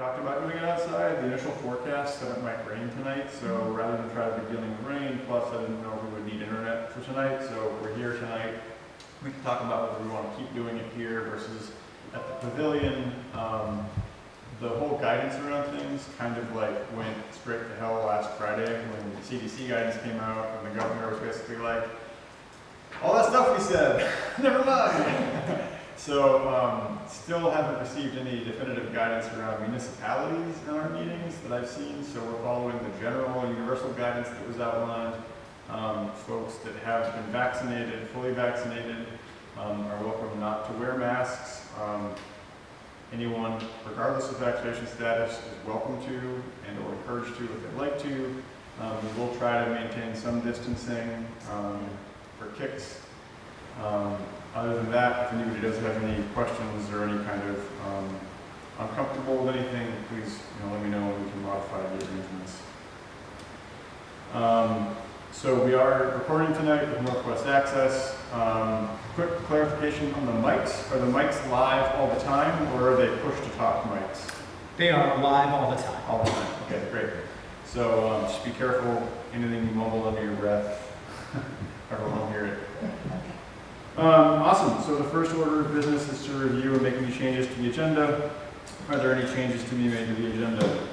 talked about doing it outside. The initial forecast said it might rain tonight, so rather than try to be dealing with rain, plus I didn't know if we would need internet for tonight, so we're here tonight. We can talk about whether we want to keep doing it here versus at the pavilion. The whole guidance around things kind of like went straight to hell last Friday when the CDC guidance came out and the governor was basically like, all that stuff we said, never mind. So still haven't received any definitive guidance around municipalities in our meetings that I've seen. So we're following the general universal guidance that was outlined. Folks that have been vaccinated, fully vaccinated, are welcome not to wear masks. Anyone, regardless of vaccination status, is welcome to and or encouraged to if they'd like to. We will try to maintain some distancing for kicks. Other than that, if anybody does have any questions or any kind of uncomfortable with anything, please let me know and we can modify the arrangements. So we are recording tonight with Northwest Access. Quick clarification on the mics. Are the mics live all the time or are they push-to-talk mics? They are live all the time. All the time. Okay, great. So just be careful. Anything you mumble under your breath, everyone will hear it. Awesome. So the first order of business is to review and make any changes to the agenda. Are there any changes to be made to the agenda?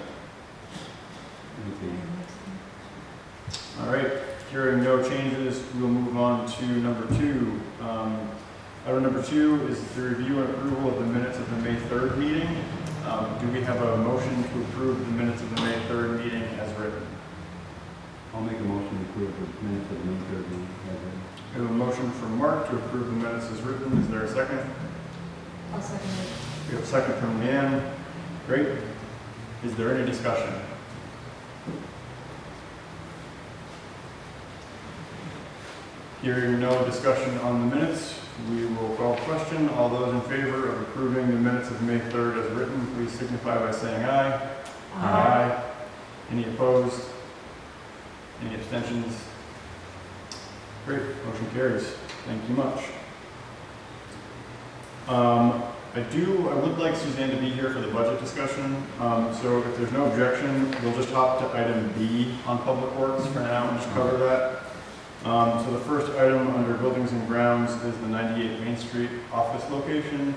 All right. Hearing no changes, we'll move on to number 2. Item number 2 is the review and approval of the minutes of the May 3rd meeting. Do we have a motion to approve the minutes of the May 3rd meeting as written? I'll make a motion to approve the minutes of the May 3rd meeting as written. We have a motion from Mark to approve the minutes as written. Is there a second? I'll second it. We have a second from Leanne. Great. Is there any discussion? Hearing no discussion on the minutes, we will call the question. All those in favor of approving the minutes of May 3rd as written, please signify by saying aye. Aye. Any opposed? Any abstentions? Great, motion carries. Thank you much. I would like Suzanne to be here for the budget discussion. So if there's no objection, we'll just hop to item B on Public Works for now and just cover that. So the first item under Buildings and Grounds is the 98 Main Street office location.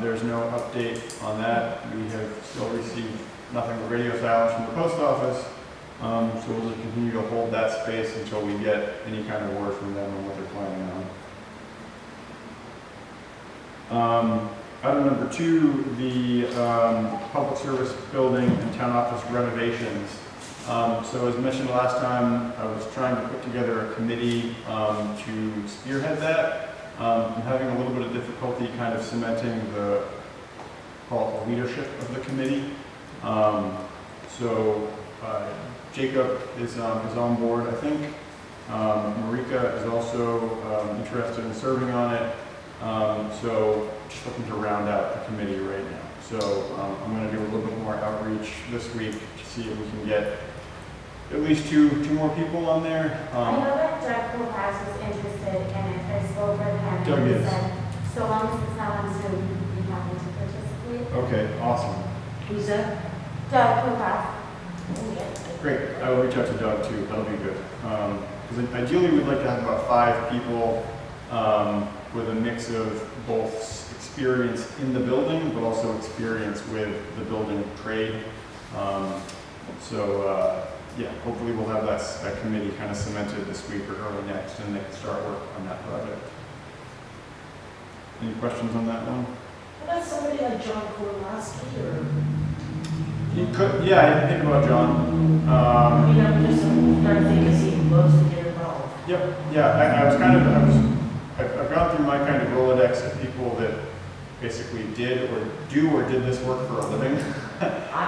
There's no update on that. We have still received nothing but radio silence from the post office. So we'll just continue to hold that space until we get any kind of word from them on what they're planning on. Item number 2, the public service building and town office renovations. So as mentioned last time, I was trying to put together a committee to spearhead that. I'm having a little bit of difficulty kind of cementing the leadership of the committee. Jacob is on board, I think. Marika is also interested in serving on it. So just looking to round out the committee right now. So I'm going to do a little bit more outreach this week to see if we can get at least two more people on there. I know that Doug Kovacs was interested in it. I spoke with him. Doug and he is. said, so long as it's not on Zoom, he'd be happy to participate. Okay, awesome. Who's that? Doug Kovacs. Great. I will reach out to Doug too. That'll be good. Because ideally we'd like to have about 5 people with a mix of both experience in the building, but also experience with the building trade. Yeah, hopefully we'll have that committee kind of cemented this week or early next, and they can start work on that project. Any questions on that one? How about somebody like John Korlowski or? He could, yeah, I didn't think about John. I'm just starting to think as he loves to get involved. Yep, yeah, I've gone through my kind of Rolodex of people that basically did this work for a living.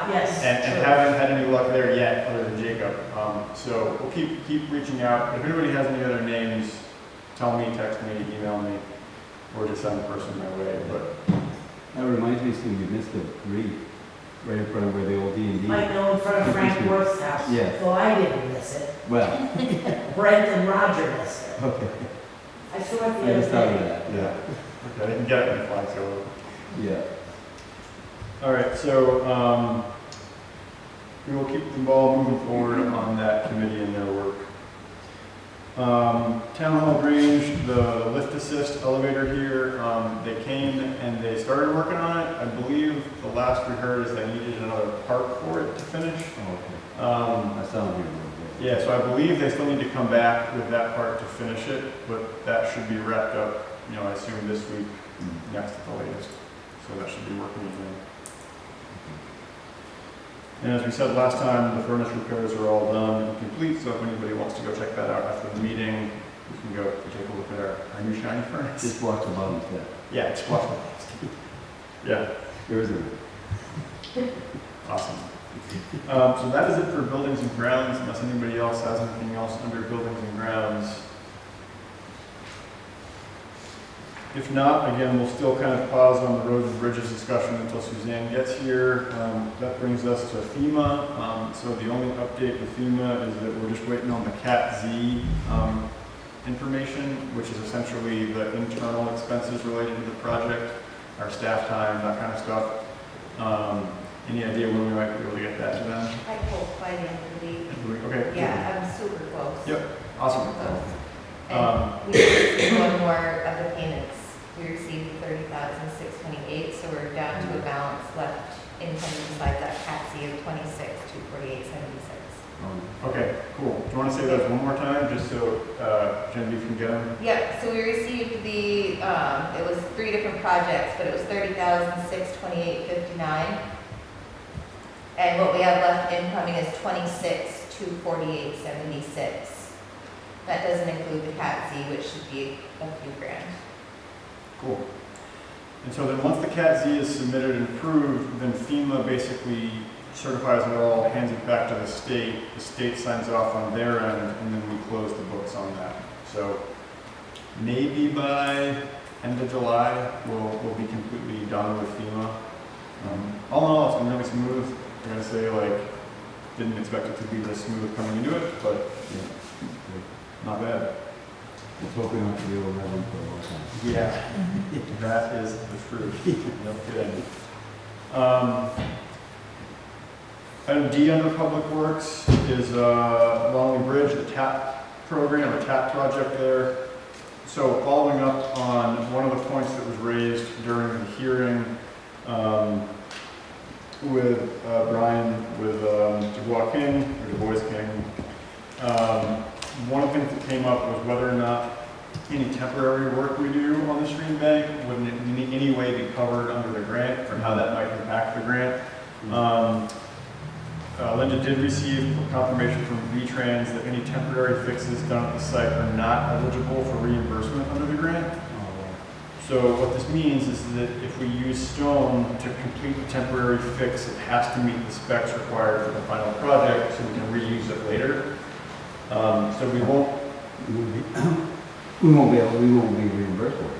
Yes. and haven't had any luck there yet other than Jacob. So we'll keep reaching out. If anybody has any other names, tell me, text me, email me, or just send a person my way. But That reminds me, Steve, you missed the tree right in front of where the old D&D. I know in front of Frank Worth's house. Yes. Well, I didn't miss it. Well, Brent and Roger missed it. okay. I saw it the I other just thought of day. that. yeah, okay, I can get it when it flies over. Yeah. All right, so we will keep the ball moving forward on that committee and their work. Town Hall Grange, the lift assist elevator here, they came and they started working on it. I believe the last we heard is they needed another part for it to finish. Oh, okay. That sounds good. Yeah, so I believe they still need to come back with that part to finish it, but that should be wrapped up, you know, I assume this week, next at the latest. So that should be working again. And as we said last time, the furnace repairs are all done and complete, so if anybody wants to go check that out after the meeting, you can go take a look at our new shiny furnace. Just watch the bottom step. Yeah, it's washable. Yeah, There isn't. awesome. So that is it for buildings and grounds, unless anybody else has anything else under buildings and grounds. If not, again, we'll still kind of pause on the roads and bridges discussion until Suzanne gets here. That brings us to FEMA. So the only update with FEMA is that we're just waiting on the CAT-Z information, which is essentially the internal expenses related to the project, our staff time, that kind of stuff. Any idea when we might be able to get that to them? I hope by the end of the week. Okay. Yeah, I'm super close. Yep, awesome. Super close. And we received one more of the payments. We received $30,628, so we're down to a balance left in pending besides that CAT-Z of $26,248.76. Okay, cool. Do you want to say those one more time, just so Genevieve can get them? Yeah, so we received the, it was 3 different projects, but it was $30,628.59. And what we have left incoming is $26,248.76. That doesn't include the CAT-Z, which should be a few grand. Cool. And so then once the CAT-Z is submitted and approved, then FEMA basically certifies it all, hands it back to the state signs off on their end, and then we close the books on that. So maybe by end of July, we'll be completely done with FEMA. All in all, it's been really smooth. I'm gonna say, like, didn't expect it to be this smooth coming into it, but Yeah. not bad. Let's hope we don't have to deal with that one for a long time. Yeah, that is the truth. No kidding. Item D under Public Works is along the bridge, the TAP program, or TAP project there. So following up on one of the points that was raised during the hearing with Brian, with Du Bois King, one of the things that came up was whether or not any temporary work we do on the stream bank would in any way be covered under the grant, or how that might impact the grant. Linda did receive confirmation from V-Trans that any temporary fixes done at the site are not eligible for reimbursement under the grant. So what this means is that if we use stone to complete the temporary fix, it has to meet the specs required for the final project, so we can reuse it later. So we won't We won't be reimbursed for it.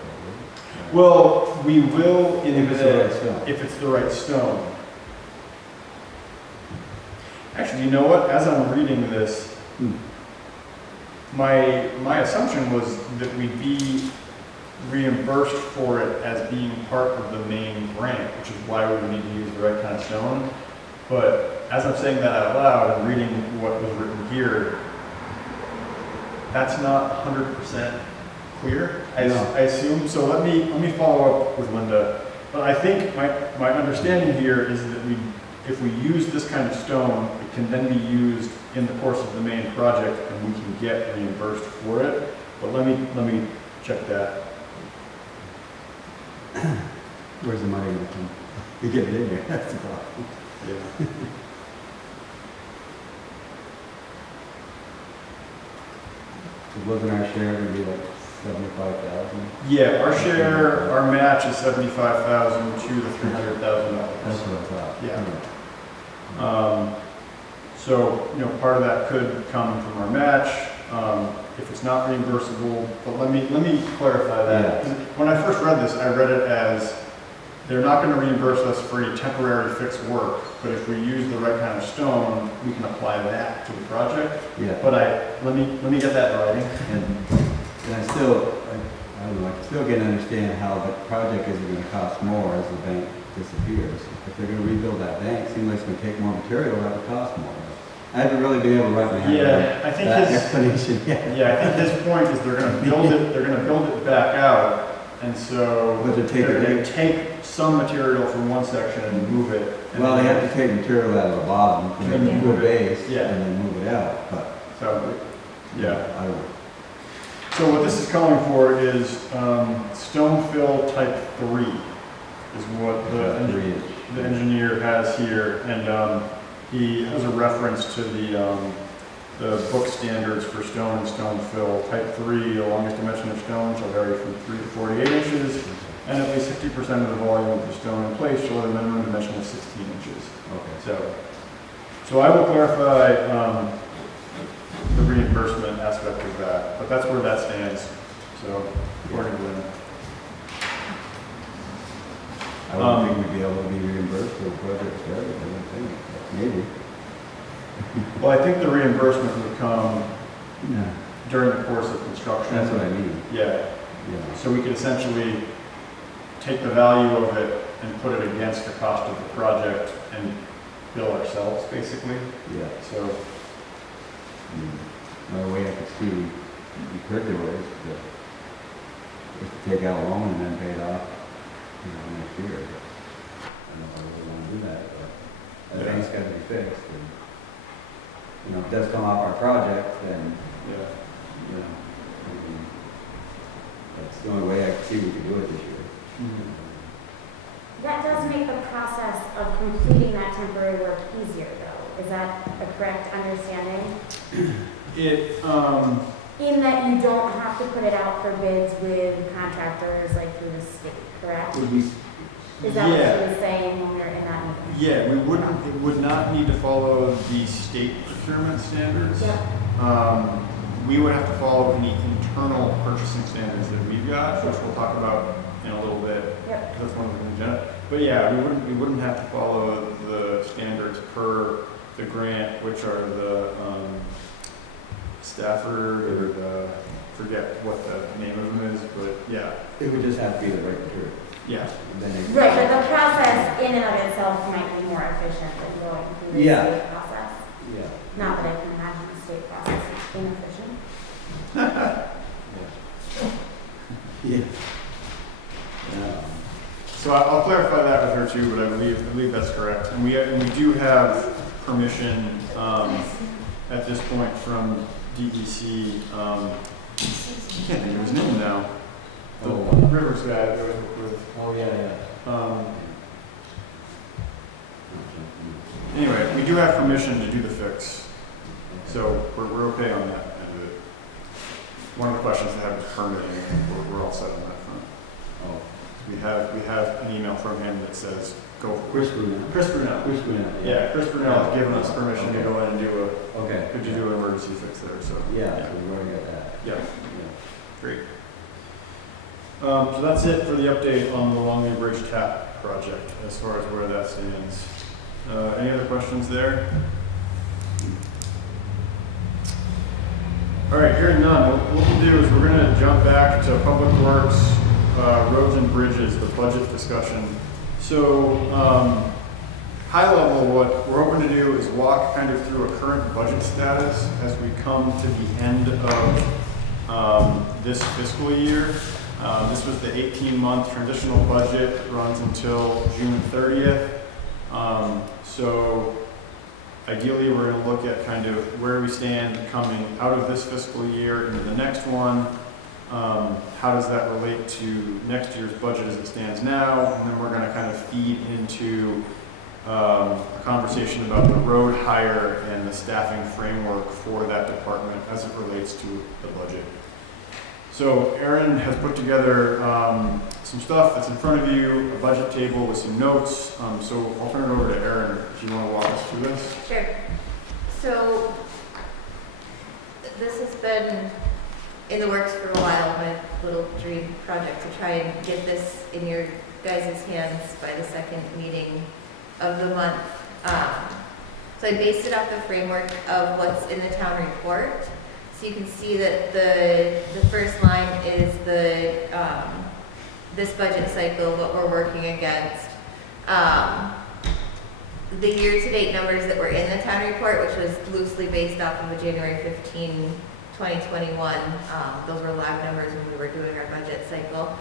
Well, we will If it's the right stone. if it's the right stone. Actually, you know what? As I'm reading this, my assumption was that we'd be reimbursed for it as being part of the main grant, which is why we would need to use the right kind of stone. But as I'm saying that out loud and reading what was written here, that's not 100% clear, I assume. So let me follow up with Linda. But I think my understanding here is that if we use this kind of stone, it can then be used in the course of the main project, and we can get reimbursed for it. But let me check that. Where's the money going to come? You get it in there, that's the problem. Yeah. It wasn't our share going to be like 75,000? Yeah, our share, our match is 75,000 to the $300,000. That's what I thought. Yeah. So, you know, part of that could come from our match, if it's not reimbursable, but let me clarify that. Yeah. When I first read this, I read it as they're not going to reimburse us for any temporary fixed work, but if we use the right kind of stone, we can apply that to the project. Yeah. But let me get that in writing. And I I can still get to understand how the project isn't gonna cost more as the bank disappears. If they're gonna rebuild that bank, it seems like it's gonna take more material, that would cost more. I haven't really been able to wrap my head Yeah, around I think that his, explanation yet. yeah, I think his point is they're gonna build it back out, and so But to take they're it, gonna take some material from one section and move it. and well, they then- have to take material out of the bottom to make Yeah. a good base, Yeah. and then move it out, but, So, yeah. I don't know. So what this is calling for is, stone fill type 3 is what the engineer has here, and, he has a reference to the book standards for stone and stone fill. Type 3, the longest dimension of stone shall vary from 3 to 48 inches, and at least 50% of the volume of the stone in place shall have a minimum dimension of 16 inches. Okay. So I will clarify, the reimbursement aspect of that, but that's where that stands, so, according to them. I don't think we'd be able to be reimbursed for the project started, I don't think, but maybe. Well, I think the reimbursement would come Yeah. during the course of construction. That's what I mean, Yeah, yeah. so we could essentially take the value of it and put it against the cost of the project and bill ourselves, basically, Yeah. so. Another way I could see we could do it is to take out a loan and then pay it off, next year. I don't know if I really want to do that, but the bank's got to be fixed. And, if it does come off our project, then, Yeah. I mean, that's the only way I could see we could do it this year. That does make the process of completing that temporary work easier, though. Is that a correct understanding? In that you don't have to put it out for bids with contractors like through the state, correct? Would we, Is that what you were saying when we were in that meeting? Yeah, it would not need to follow the state procurement standards. Yeah. We would have to follow any internal purchasing standards that we've got, which we'll talk about in a little bit. Yep. That's one of the agenda. But yeah, we wouldn't have to follow the standards per the grant, which are the, Stafford or the, forget what the name of them is, but yeah, it would just have to be the right material. yeah. And then it- Right, but the process in and of itself might be more efficient than going through the Yeah. state process. Yeah. Not that I can imagine the state process is inefficient. Yeah. So I'll clarify that with her too, but I believe that's correct. And we do have permission, at this point from DEC, I can't think of his name now. The Rivers guy that I work with. Oh, yeah. Anyway, we do have permission to do the fix, so we're okay on that end of it. One of the questions I have is permitting, and we're all set on that front. Oh, We have an email from him that says, go for Chris Brunel. Chris Brunel. Chris Brunel. Yeah, Chris Brunel has given us permission to go in and do Okay. could you do an emergency fix there, so. Yeah, so we've already got that. Yeah, Yeah. great. So that's it for the update on the Longley Bridge Tap project, as far as where that stands. Any other questions there? All right, hearing none, what we'll do is we're gonna jump back to Public Works, Roads and Bridges, the budget discussion. So, high level, what we're hoping to do is walk kind of through a current budget status as we come to the end of this fiscal year. This was the 18-month transitional budget. It runs until June 30th. So ideally, we're going to look at kind of where we stand coming out of this fiscal year into the next one. How does that relate to next year's budget as it stands now? And then we're going to kind of feed into a conversation about the road hire and the staffing framework for that department as it relates to the budget. So Erin has put together some stuff that's in front of you, a budget table with some notes. So I'll turn it over to Erin if you want to walk us through this. Sure. So this has been in the works for a while, my little dream project to try and get this in your guys' hands by the second meeting of the month. So I based it off the framework of what's in the town report. So you can see that the first line is this budget cycle, what we're working against. The year-to-date numbers that were in the town report, which was loosely based off of a January 15, 2021, those were live numbers when we were doing our budget cycle.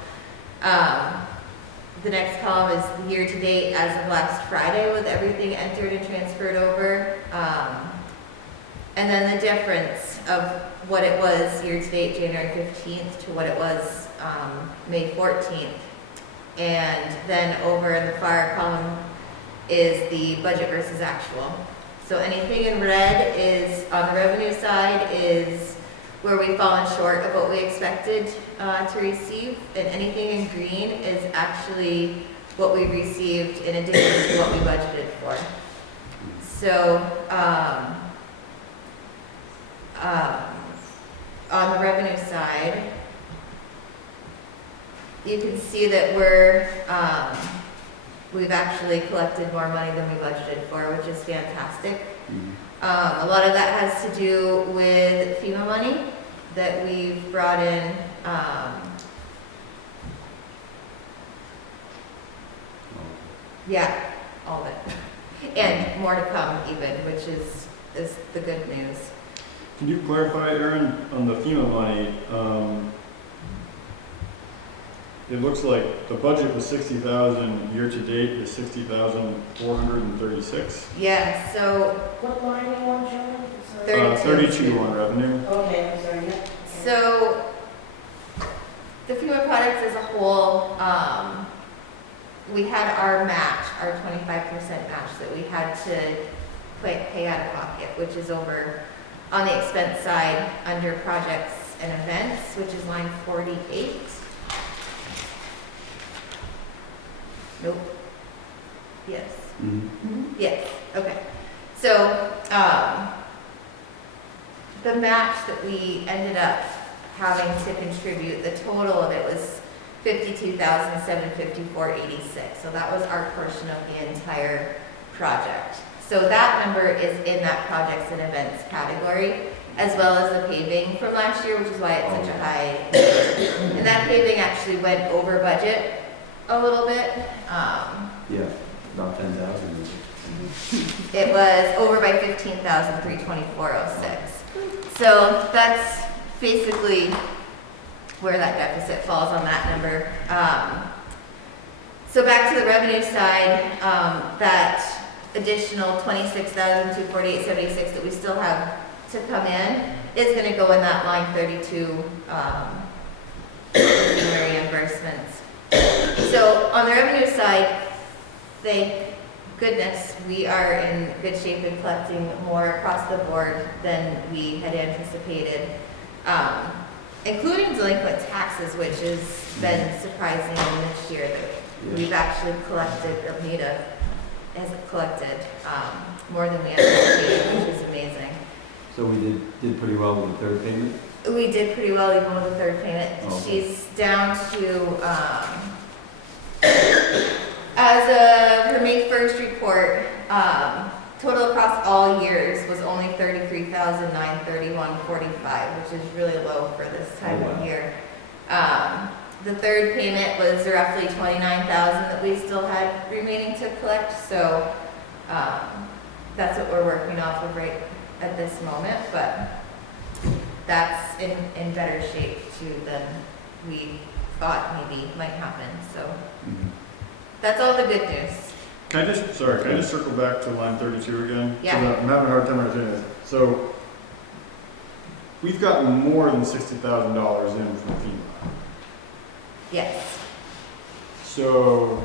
The next column is the year-to-date as of last Friday with everything entered and transferred over. And then the difference of what it was year-to-date January 15th to what it was May 14th. And then over in the far column is the budget versus actual. So anything in red is, on the revenue side, is where we've fallen short of what we expected to receive. And anything in green is actually what we received in addition to what we budgeted for. So on the revenue side, you can see that we've actually collected more money than we budgeted for, which is fantastic. A lot of that has to do with FEMA money that we've brought in. Yeah, all of it. And more to come even, which is the good news. Can you clarify, Aaron, on the FEMA money? It looks like the budget was 60,000, year-to-date is 60,436. Yeah, so What line are you on, Joey? 32 on revenue. Okay, I'm sorry, yeah. So, the FEMA products as a whole, we had our match, our 25% match that we had to pay out of pocket, which is over on the expense side under projects and events, which is line 48. Nope. Yes. Yes, okay. So, the match that we ended up having to contribute, the total of it was $52,754.86. So that was our portion of the entire project. So that number is in that projects and events category, as well as the paving from last year, which is why it's such a high number. And that paving actually went over budget a little bit. Yeah, about 10,000. It was over by 15,324.06. So that's basically where that deficit falls on that number. So back to the revenue side, that additional 26,248.76 that we still have to come in is going to go in that line 32 reimbursements. So on the revenue side, thank goodness, we are in good shape in collecting more across the board than we had anticipated, including delinquent taxes, which has been surprising this year that we've actually collected, or MEDA has collected more than we anticipated, which is amazing. So we did pretty well with the third payment? We did pretty well even with the third payment. Oh, okay. She's down to, as of her May 1st report, total across all years was only $33,931.45, which is really low for this time of year. The third payment was roughly $29,000 that we still had remaining to collect, so that's what we're working off of right at this moment, but that's in better shape too than we thought maybe might happen, so that's all the good news. Can I just circle back to line 32 again? Yeah. So I'm having a hard time understanding this. So we've gotten more than $60,000 in from FEMA. Yes, So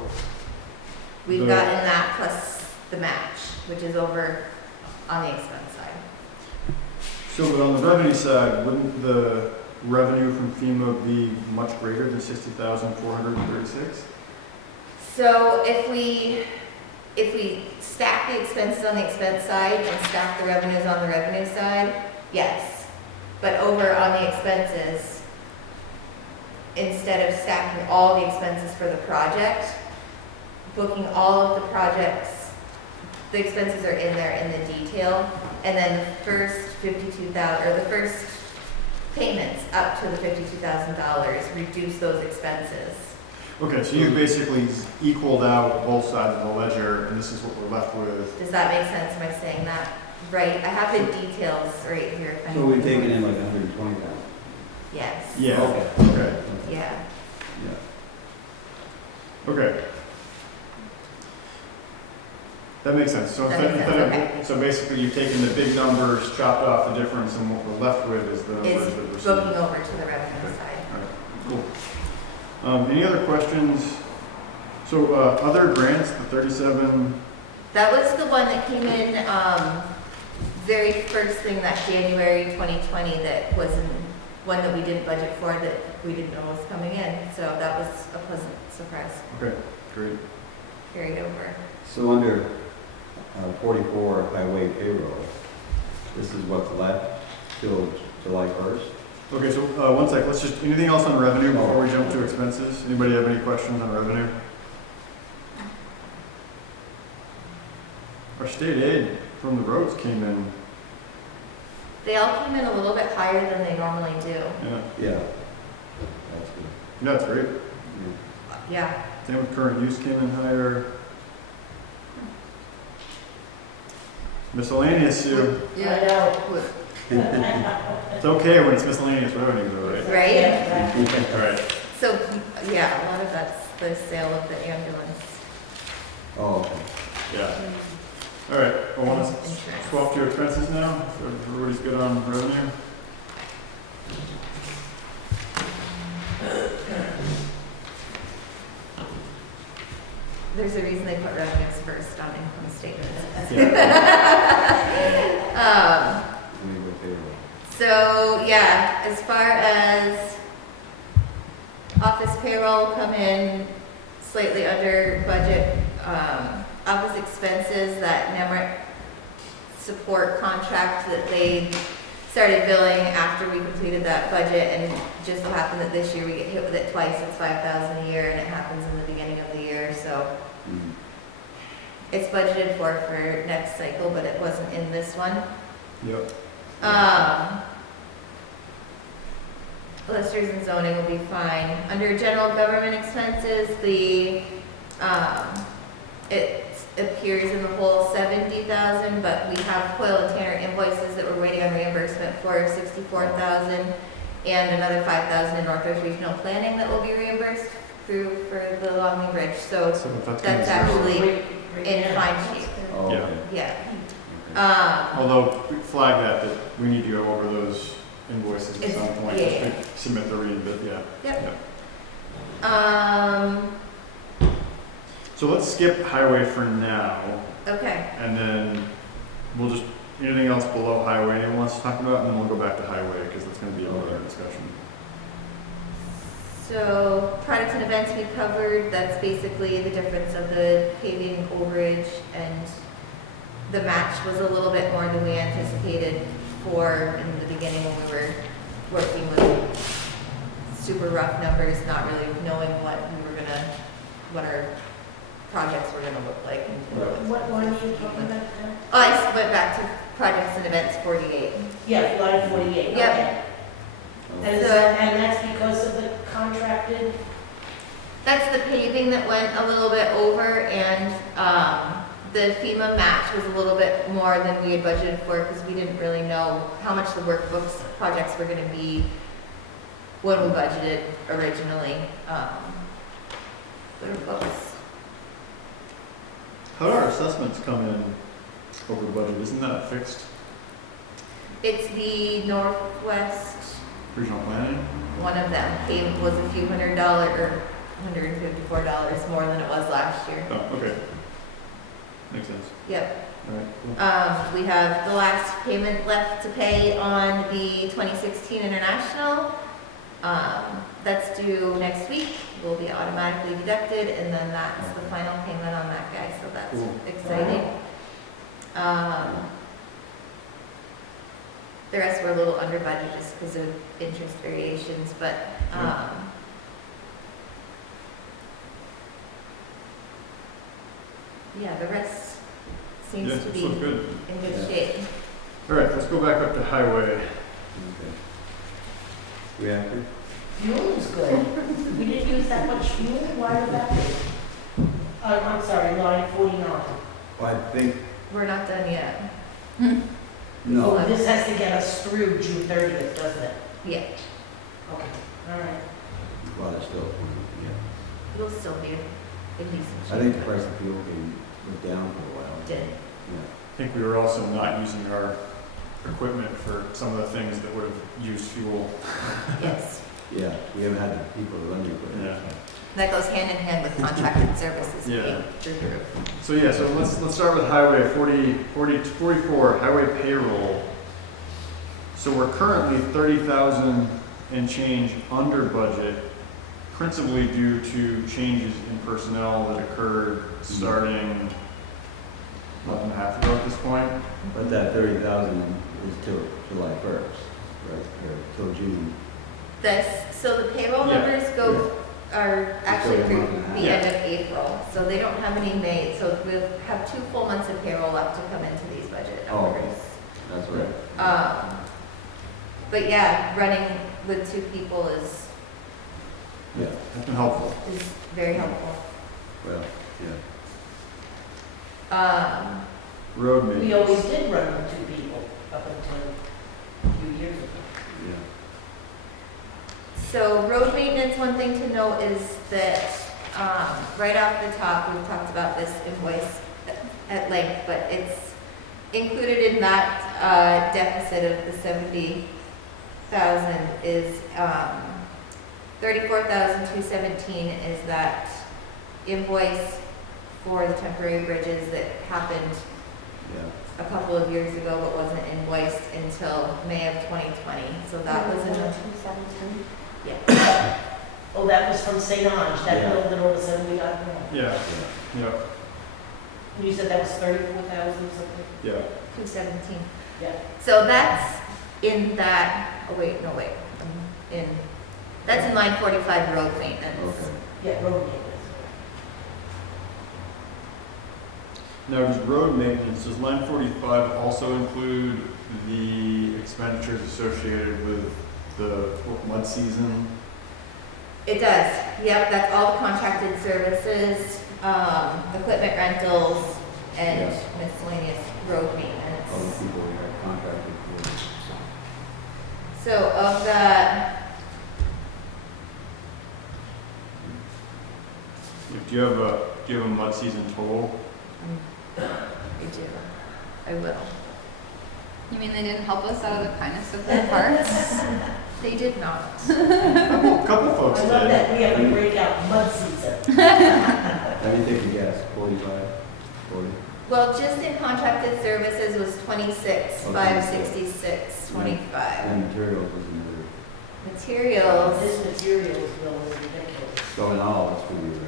we've gotten that plus the match, which is over on the expense side. but on the revenue side, wouldn't the revenue from FEMA be much greater than 60,436? So if we stack the expenses on the expense side and stack the revenues on the revenue side, yes. But over on the expenses, instead of stacking all the expenses for the project, booking all of the projects, the expenses are in there in the detail, and then the first 52,000, or the first payments up to the $52,000, reduce those expenses. Okay, so you basically equaled out both sides of the ledger, and this is what we're left with. Does that make sense? Am I saying that right? I have the details right here. if So we've anyone- taken in like 120,000. Yes. Yeah, Okay. okay, Yeah. Yeah. okay. That makes sense. So That makes sense, okay. so basically you've taken the big numbers, chopped off the difference, and what we're left with is the numbers Is that we're seeing. booking over to the revenue Okay. side. Cool. Any other questions? So, other grants, the 37, That was the one that came in, very first thing that January 2020 that wasn't, one that we didn't budget for that we didn't know was coming in. So that was a pleasant surprise, okay, great. carried over. So under 44 highway payroll, this is what's left till July 1st? Okay, so, one sec, let's just, anything else on revenue before we jump to expenses? Anybody have any questions on revenue? Our state aid from the roads came in, They all came in a little bit higher than they normally do. yeah, Yeah. That's good. that's great. Yeah. Yeah. Same with current use came in higher. Miscellaneous, Sue. I know. It's okay when it's miscellaneous revenue though, right? Right? All right. So, yeah, a lot of that's the sale of the ambulance. Oh, okay. Yeah. All right, I want to Insurance. swap to expenses now. So everybody's good on revenue? There's a reason they put revenues first on income statements. Yeah. Highway payroll. So, yeah, as far as office payroll come in slightly under budget, office expenses, that NEMRIC support contract that they started billing after we completed that budget, and it just so happened that this year we get hit with it twice. It's $5,000 a year, and it happens in the beginning of the year, so Mhm. it's budgeted for next cycle, but it wasn't in this one. Yep. Listers and zoning will be fine. Under general government expenses, it appears in the whole 70,000, but we have Coyle and Tanner invoices that we're waiting on reimbursement for 64,000, and another 5,000 in Northwest Regional Planning that will be reimbursed through for the Longley Bridge, so So that's that's gonna be zero. actually in fine shape, Oh, Yeah. okay. yeah. Okay. Although, we flag that we need to go over those invoices at It's- some point, yeah, just to submit the read, but yeah. Yep. So let's skip highway for now, Okay, and then we'll just, anything else below highway anyone wants to talk about, and then we'll go back to highway, because that's gonna be another discussion. so products and events we covered, that's basically the difference of the paving overage, and the match was a little bit more than we anticipated for in the beginning when we were working with super rough numbers, not really knowing what our projects were gonna look like. What line are you talking about now? Oh, I just went back to projects and events 48. Yeah, line 48, Yep. okay. And So- that's because of the contracted, That's the paving that went a little bit over, and the FEMA match was a little bit more than we had budgeted for, because we didn't really know how much the workbooks projects were gonna be when we budgeted originally. But it was, How do our assessments come in over budget? Isn't that fixed it's the Northwest, regional planning? one of them, came, was a few $100 or $154 more than it was last year. Oh, okay. Makes sense. Yep. All right, cool. We have the last payment left to pay on the 2016 International. That's due next week, will be automatically deducted, and then that's the final payment on that guy, so that's Cool. exciting. The rest were a little under budget just because of interest variations, but, yeah, the rest seems Yeah, to this be looks good. in good Yeah. shape. All right, let's go back up to highway. Okay. reactor. Fuel is good. We didn't use that much fuel, why would that be? I'm sorry, line 49. Well, I think, We're not done yet. no, So this has to get us through June 30th, doesn't it? Yeah, Okay, all right. well, it's still, yeah. it'll still be a decent. I think the price of fuel went down for a while. Did. Yeah. I think we were also not using our equipment for some of the things that would have used fuel. Yes. Yeah, we haven't had the people to run the equipment. Yeah. That goes hand in hand with contracted services Yeah. being through the roof. So yeah, so let's start with highway 44, highway payroll. So we're currently 30,000 and change under budget, principally due to changes in personnel that occurred starting a month and a half ago at this point. But that 30,000 is till July 1st, right, or till June. So the payroll Yeah. numbers are actually It's only a through month and a half. the end of April, so they don't have any May, so we'll have 2 full months of payroll left to come into these budget Oh, okay. numbers. That's right. But yeah, running with 2 people is Yeah, That's been helpful. very helpful. well, yeah. Road maintenance. We always did run with 2 people up until a few years ago. Yeah. So road maintenance, one thing to note is that, right off the top, we've talked about this invoice at length, but it's included in that, deficit of the 70,000 is, 34,217 is that invoice for the temporary bridges that happened Yeah. a couple of years ago, but wasn't invoiced until May of 2020. So that was in the, 217. yeah. Oh, that was from St. Ange, that Yeah. bill that all of a sudden we got wrong. Yeah, yeah, You said that was 34,000 something? yeah. 217. Yeah. So that's in that, that's in line 45 road maintenance. Okay. Yeah, road maintenance. Now, does road maintenance, does line 45 also include the expenditures associated with the mud season? It does, yep, that's all the contracted services, equipment rentals, and Yes. miscellaneous road All the maintenance. people we had contracted with. So of that, Do you have a mud season total? I do, I will. You mean they didn't help us out of the kindness of their hearts? They did not. Couple folks I did. love that we have to break out mud season. Let me take a guess, 45, 40? Well, just in contracted services was 26,566, 25. And materials was another, Materials, This materials bill is ridiculous. so in all, it's gonna be around 40.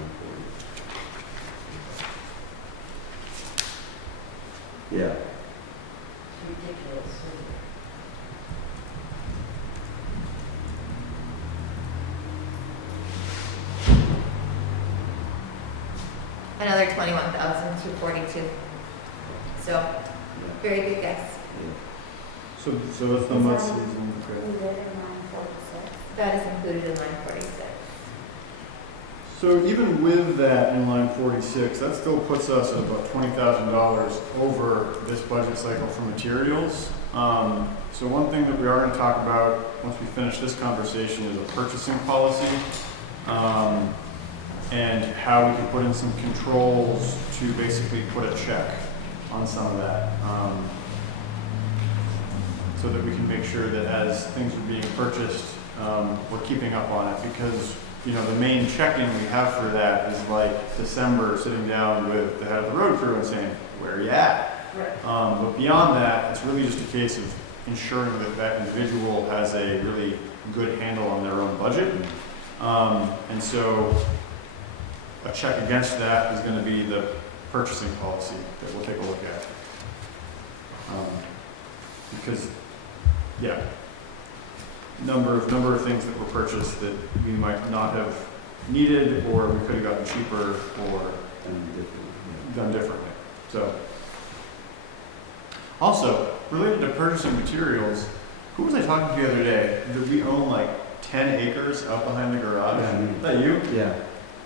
Yeah. It's ridiculous. another 21,242. So, Yeah. very good guess. Yeah. So that's the mud season, okay. We did in line 46. That is included in line 46. So even with that in line 46, that still puts us at about $20,000 over this budget cycle for materials. So one thing that we are going to talk about once we finish this conversation is a purchasing policy, and how we can put in some controls to basically put a check on some of that, so that we can make sure that as things are being purchased, we're keeping up on it, because you know, the main checking we have for that is like December, sitting down with the head of the road crew and saying, where are you at? Right. But beyond that, it's really just a case of ensuring that that individual has a really good handle on their own budget. And so a check against that is going to be the purchasing policy that we'll take a look at. Because, yeah, number of things that were purchased that we might not have needed, or we could have gotten cheaper or And different, done differently. So, also related to purchasing materials, who was I talking to the other day? That we own like 10 acres out behind the garage. Yeah, Is that you? Yeah.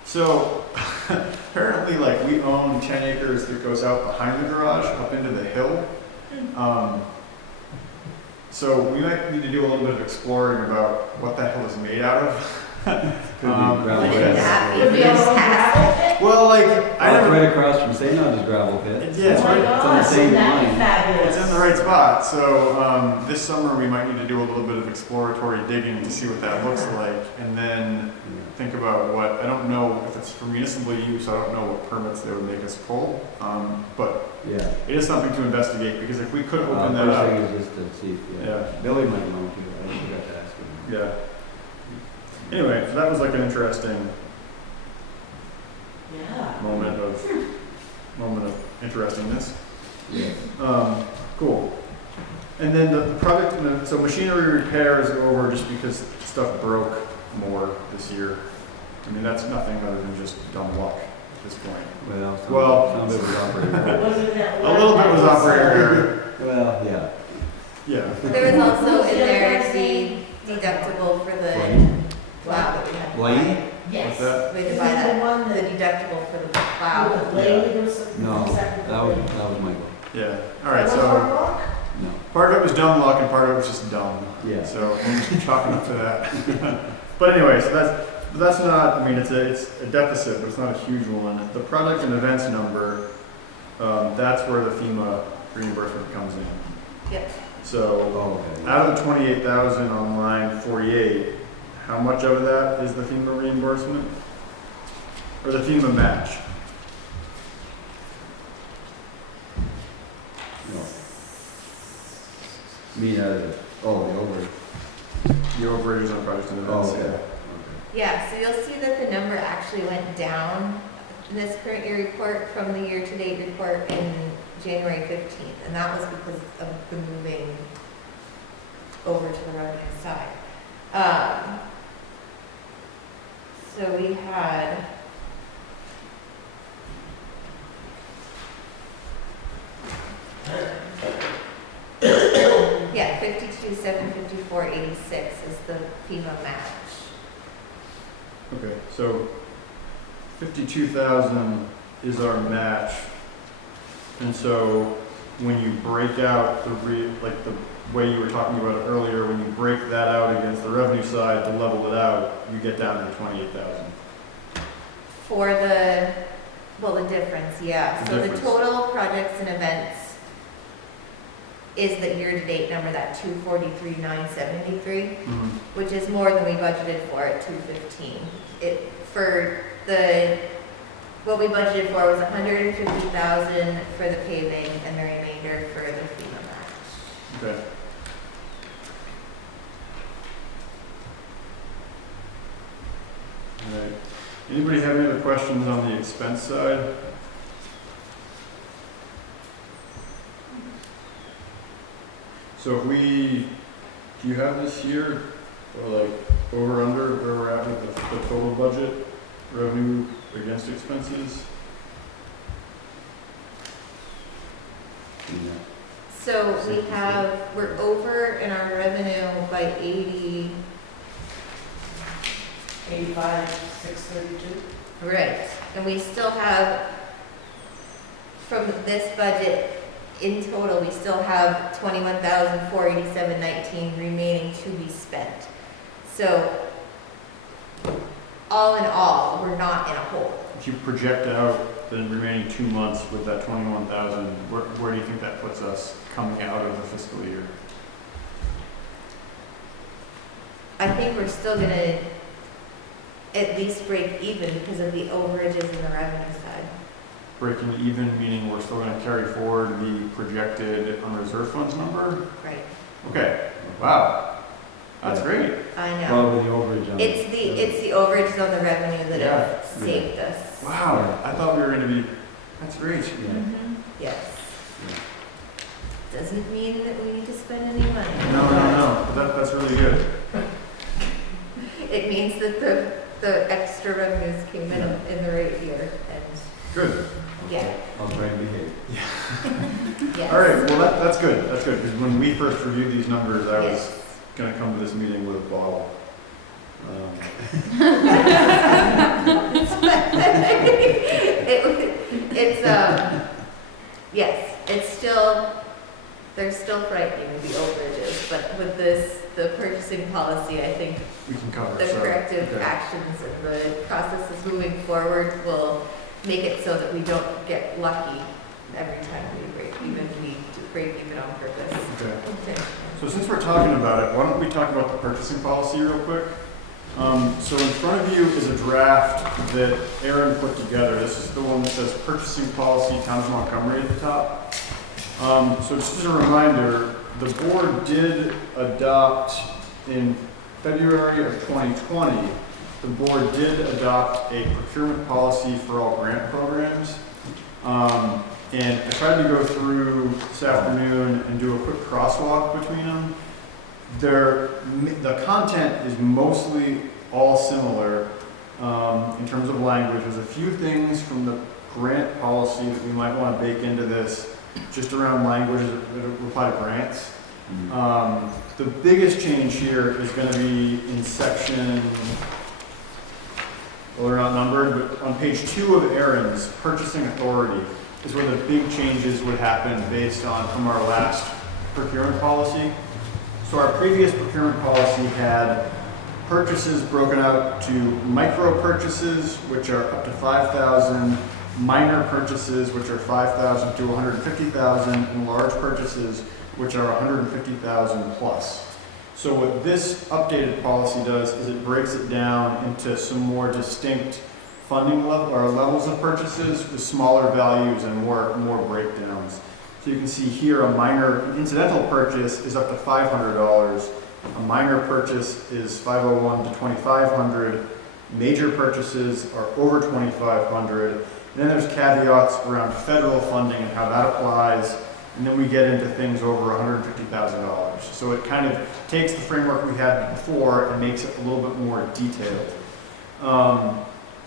So apparently, like, we own 10 acres that goes out behind the garage up into the hill. So we might need to do a little bit of exploring about what that hill is made out of. Could be gravel Wouldn't pit. that Could be be a little fantastic? gravel pit? Well, like, I Oh, it's never. right across from St. John's gravel pit. Yeah, it's Oh my right. It's on the gosh, same wouldn't that be line. fabulous? It's in the right spot. So this summer we might need to do a little bit of exploratory digging to see what that looks like, and then think about what, I don't know if it's for municipal use, I don't know what permits they would make us pull, but Yeah. it is something to investigate, because if we could open that First up. thing is just to see, Yeah. Billy might know too, I forgot to ask him. Yeah. Anyway, so that was like an interesting Yeah. moment of interestingness. Yeah. Cool. And then the project, so machinery repair is over just because stuff broke more this year. I mean, that's nothing other than just dumb luck at this point. Well, some of it was operating. Wasn't that A little bit was operating error. Well, yeah. Yeah. There was also in there the deductible for the Blaine? plow that we had. to Blaine? buy. Yes. What's that? We had to Is buy that the that, one the that- deductible for the plow. With the blade or something? No, Is that was Michael. Yeah. All right. Was So our rock? No. part of it was dumb luck and part of it was just dumb. Yeah. So we'll just chalk it up to that. But anyway, so that's not, I mean, it's a deficit, but it's not a huge one. The product and events number, that's where the FEMA reimbursement comes in. Yep. So Oh, okay. out of the 28,000 on line 48, how much of that is the FEMA reimbursement? Or the FEMA match? No. Me, the overage. The overages on projects and Oh, events. okay. Yeah. Yeah, so you'll see that the number actually went down in this current year report from the year-to-date report in January 15th, and that was because of the moving over to the revenue side. So we had yeah, 52,754.86 is the FEMA match. Okay, so 52,000 is our match. And so when you break out like the way you were talking about it earlier, when you break that out against the revenue side to level it out, you get down to 28,000. For the, well, the difference, yeah. The So the difference. total projects and events is the year-to-date number, that 243,973, which is more than we budgeted for at 215. What we budgeted for was 150,000 for the paving and the remainder for the FEMA match. Okay. All right. Anybody have any other questions on the expense side? So if do you have this here, or like over, under, where we're at with the total budget, revenue against expenses? Yeah. So we're over in our revenue by 85,632. right, and we still have, from this budget, in total, we still have 21,487.19 remaining to be spent. So, all in all, we're not in a hole. If you project out the remaining 2 months with that 21,000, where do you think that puts us coming out of the fiscal year? I think we're still gonna at least break even because of the overages in the revenue side. Breaking even, meaning we're still gonna carry forward the projected unreserved funds number? Right. Okay, wow, that's Yeah. great. I know. Well, with the overage on it. It's the overages on the revenue that Yeah. have saved us. Wow, I thought we were gonna be, that's great. Yeah. Yes. Yeah. Doesn't mean that we need to spend any money. No, that's really good. It means that the extra revenues came in the right year, and Good. yeah, I'll try and behave. yes. All right, well, that's good, because when we first reviewed these numbers, I was Yes. gonna come to this meeting with a bottle. Yes, it's still, they're still frightening, the overages, but with this, the purchasing policy, I think We can cover. the so, corrective okay. actions and the processes moving forward will make it so that we don't get lucky every time we break even, we break even on purpose. Okay. So since we're talking about it, why don't we talk about the purchasing policy real quick? So in front of you is a draft that Aaron put together. This is the one that says purchasing policy, Town of Montgomery at the top. So just as a reminder, the board did adopt in February of 2020, the board did adopt a procurement policy for all grant programs. And I tried to go through this afternoon and do a quick crosswalk between them. The content is mostly all similar in terms of language. There's a few things from the grant policy that we might want to bake into this, just around language that apply to grants. The biggest change here is going to be in section, well, they're not numbered, but on page 2 of Aaron's purchasing authority is where the big changes would happen based on from our last procurement policy. So our previous procurement policy had purchases broken out to micro purchases, which are up to 5,000, minor purchases, which are 5,000 to 150,000, and large purchases, which are 150,000 plus. So what this updated policy does is it breaks it down into some more distinct funding level or levels of purchases with smaller values and more breakdowns. So you can see here a minor incidental purchase is up to $500. A minor purchase is $501 to $2,500. Major purchases are over $2,500. And then there's caveats around federal funding and how that applies. And then we get into things over $150,000. So it kind of takes the framework we had before and makes it a little bit more detailed.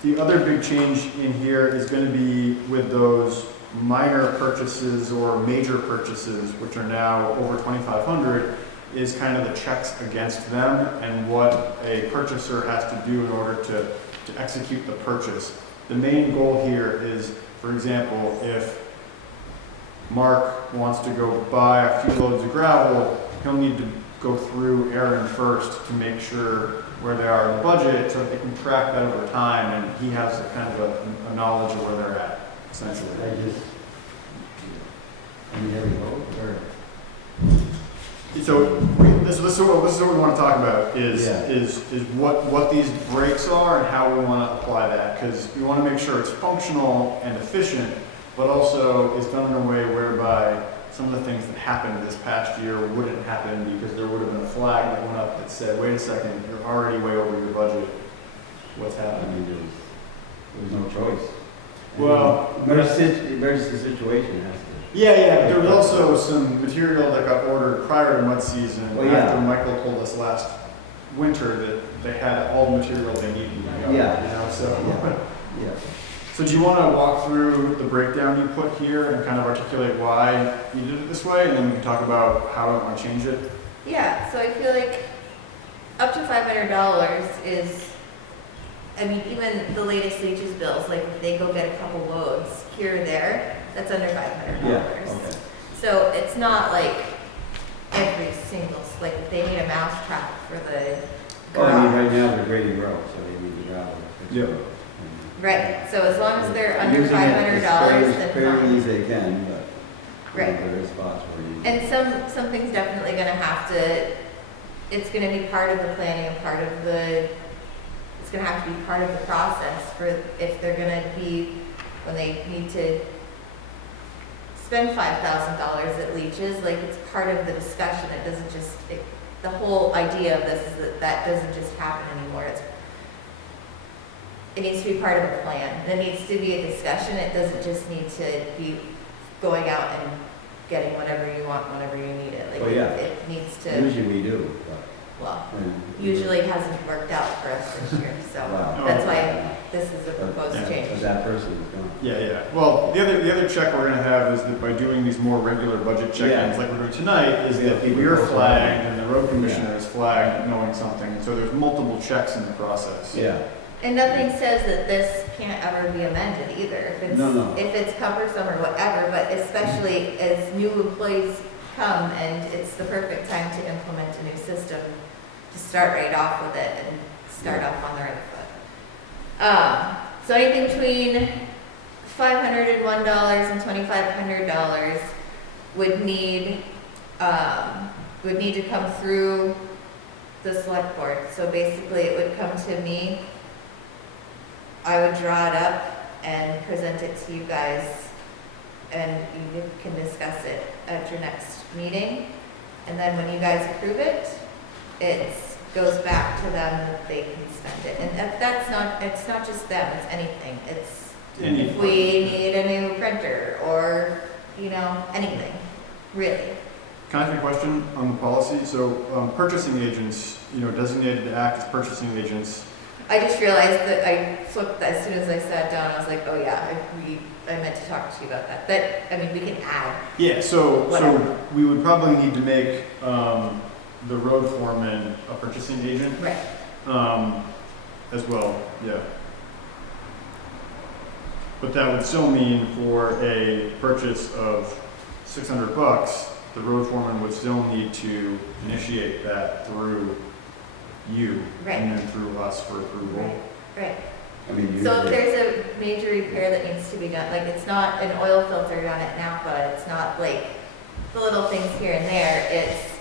The other big change in here is going to be with those minor purchases or major purchases, which are now over $2,500, is kind of the checks against them and what a purchaser has to do in order to execute the purchase. The main goal here is, for example, if Mark wants to go buy a few loads of gravel, he'll need to go through Aaron first to make sure where they are in the budget so that they can track that over time, and he has a kind of a knowledge of where they're at, essentially. So this is what we want to talk about is what these breaks are and how we want to apply that, because we want to make sure it's functional and efficient, but also is done in a way whereby some of the things that happened this past year wouldn't happen, because there would have been a flag that went up that said, wait a second, you're already way over your budget. What's happening? There's no choice. Well, emergency situation has to. Yeah, but there was also some material that got ordered prior to mud season after Michael told us last winter that they had all the material they needed. So do you want to walk through the breakdown you put here and kind of articulate why you did it this way, and then we can talk about how we want to change it? Yeah, so I feel like up to $500 is, I mean, even the latest leaches bills, like if they go get a couple loads here or there, that's under $500. Okay. So it's not like every single, like if they need a mouse trap for the Well, I mean, garage. right now they're grading roads, so they need the gravel. Yep. Right, so as long as they're under Using it $500, as then fairly fine. as they can, but Right. there is spots where you. And something's definitely gonna have to, it's gonna be part of the planning and part of the, it's gonna have to be part of the process for if they're gonna be, when they need to spend $5,000 at leaches, like it's part of the discussion. It doesn't just, the whole idea of this is that doesn't just happen anymore. It needs to be part of a plan. There needs to be a discussion. It doesn't just need to be going out and getting whatever you want whenever you need it. Like Oh, yeah. it needs to. Usually we do, but well, And- usually hasn't worked out for us this year, so Wow. that's why this is a proposed Yeah, change. But that person is gone. Yeah. Well, the other check we're gonna have is that by doing these more regular budget check-ins Yeah. like we're doing tonight, is Yeah, that people we're go flagged and the road commissioner is flagged knowing something. So there's multiple checks in the process. Yeah, And nothing says that this can't ever be amended either, No. if it's cumbersome or whatever, but especially as new employees come and it's the perfect time to implement a new system, to start right off with it and start off on the right foot. So anything between $501 and $2,500 would need to come through the select board. So basically it would come to me. I would draw it up and present it to you guys, and you can discuss it at your next meeting. And then when you guys approve it, it goes back to them that they can spend it. And it's not just them, it's anything. It's Any- if we need a new printer or, anything, really. Can I ask you a question on the policy? So purchasing agents, designated to act as purchasing agents. I just realized that I flipped that as soon as I sat down. I was like, oh yeah, I meant to talk to you about that. But, we can add. Yeah, so Whatever. we would probably need to make the road foreman a purchasing agent Right. as well, yeah. But that would still mean for a purchase of $600, the road foreman would still need to initiate that through you Right. and then through us for approval. Right. I mean, So if usually, there's a major repair that needs to be done, like it's not an oil filter on it now, but it's not like the little things here and there, it's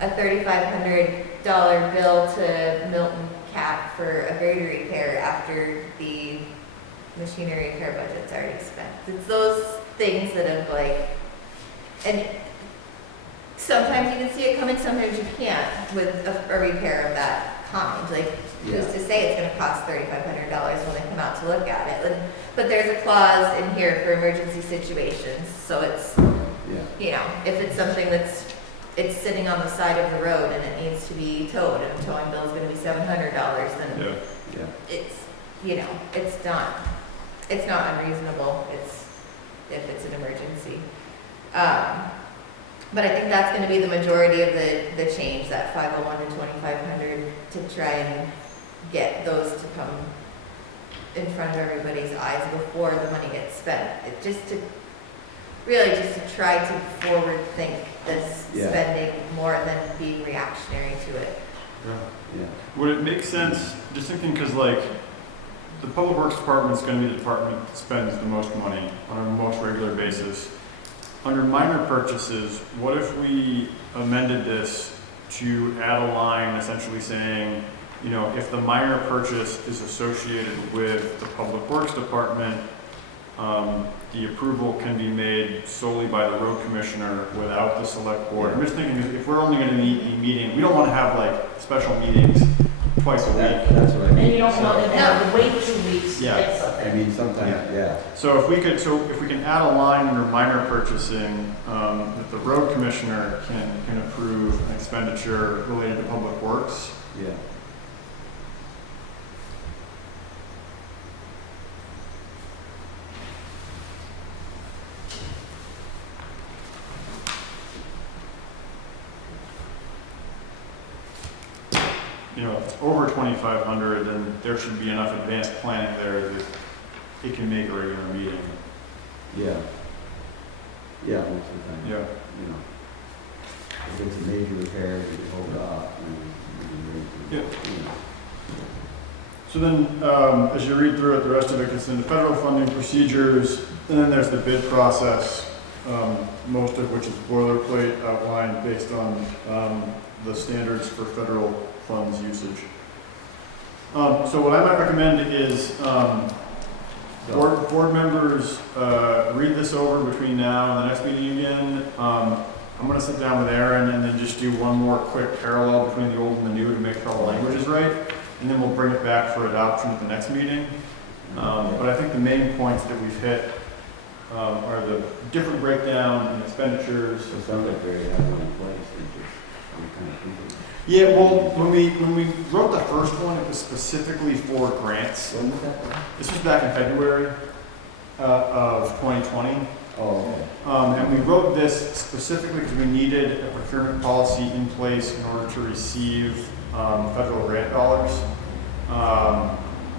a $3,500 bill to Milton Cap for a grader repair after the machinery repair budget's already spent. It's those things that have and sometimes you can see it coming, sometimes you can't with a repair of that kind. Like, who's Yeah. to say it's gonna cost $3,500 when they come out to look at it? But there's a clause in here for emergency situations, so it's, yeah, if it's something it's sitting on the side of the road and it needs to be towed, and the towing bill is gonna be $700, then Yeah. yeah. it's not unreasonable, if it's an emergency. But I think that's gonna be the majority of the change, that 501 to 2,500, to try and get those to come in front of everybody's eyes before the money gets spent. Just to try to forward think this Yeah. spending more than being reactionary to it. Yeah. Would it make sense, just thinking, because the Public Works Department is going to be the department that spends the most money on a most regular basis. Under minor purchases, what if we amended this to add a line essentially saying, if the minor purchase is associated with the Public Works Department, the approval can be made solely by the road commissioner without the select board. I'm just thinking, if we're only going to meet a meeting, we don't want to have special meetings twice a week. That's what I mean. And you don't want them to have to wait 2 weeks to Yeah. get I something. mean, sometimes, yeah, So if we can add a line under minor purchasing, that the road commissioner can approve an expenditure related to public works. yeah. If it's over 2,500, then there should be enough advanced planning there that it can make a regular meeting. Yeah. Yeah, most of the time. Yeah. If it's a major repair, you can hold it off. Yeah. So then, as you read through it, the rest of it gets into federal funding procedures, and then there's the bid process, most of which is boilerplate outlined based on the standards for federal funds usage. So what I might recommend is board members read this over between now and the next meeting again. I'm going to sit down with Aaron and then just do one more quick parallel between the old and the new to make sure all the language is right, and then we'll bring it back for adoption at the next meeting. But I think the main points that we've hit are the different breakdown in expenditures. So it sounds like they have one in place, they just, kind of keep it. Yeah, well, when we wrote the first one, it was specifically for grants. When was that? This was back in February of 2020. Oh, okay. And we wrote this specifically because we needed a procurement policy in place in order to receive federal grant dollars.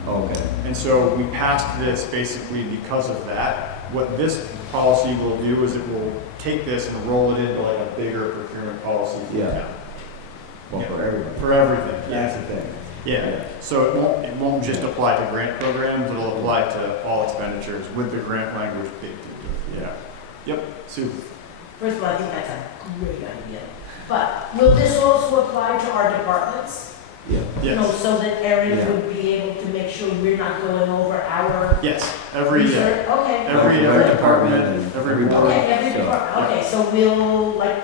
Okay. And so we passed this basically because of that. What this policy will do is it will take this and roll it into like a bigger procurement policy. for the Yeah. town. Well, for everybody. For everything. That's the thing. Yeah. So it won't just apply to grant programs, it'll apply to all expenditures with the grant language baked into it. Yeah. Yep, Sue. First of all, I think that's a great idea. But will this also apply to our departments? Yeah. You know, Yes. so that Erin Yeah. would be able to make sure we're not going over our Yes, every, research? Okay. every Every department, every board. Okay, every So- department, okay, so we'll, like,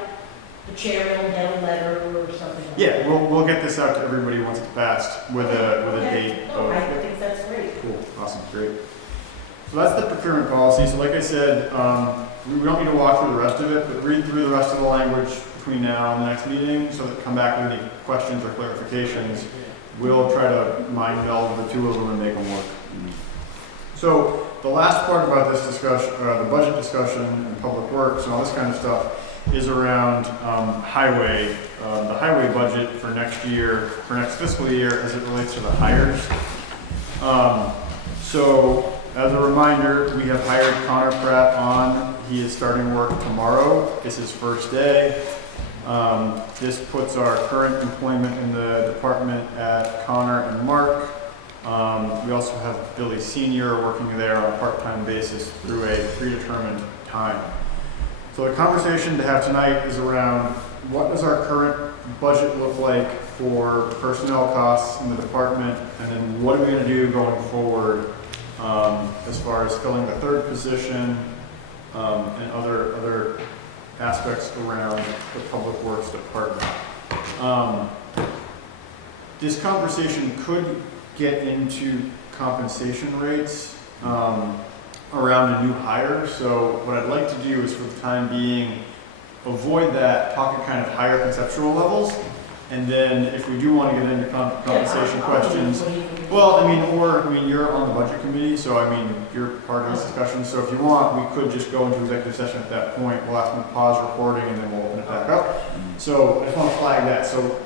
the chair will get a letter or something? like Yeah, that. we'll get this out to everybody once it's passed with a Okay. date No, I of. think that's great. Cool, awesome, great. So that's the procurement policy. So like I said, we don't need to walk through the rest of it, but read through the rest of the language between now and the next meeting so that come back with any questions or clarifications. We'll try to mind meld the two of them and make them work. So the last part about this discussion, the budget discussion and public works and all this kind of stuff is around highway, the highway budget for next year, for next fiscal year as it relates to the hires. So as a reminder, we have hired Connor Pratt on. He is starting work tomorrow. It's his first day. This puts our current employment in the department at Connor and Mark. We also have Billy Senior working there on a part-time basis through a predetermined time. So the conversation to have tonight is around what does our current budget look like for personnel costs in the department, and then what are we going to do going forward as far as filling the third position and other aspects around the public works department. This conversation could get into compensation rates around a new hire. So what I'd like to do is, for the time being, avoid that, talk at kind of higher conceptual levels, and then if we do want to get into compensation questions, well, I mean, you're on the budget committee, so I mean, you're part of this discussion. So if you want, we could just go into executive session at that point. We'll ask them to pause recording, and then we'll open it back up. So I just want to flag that. So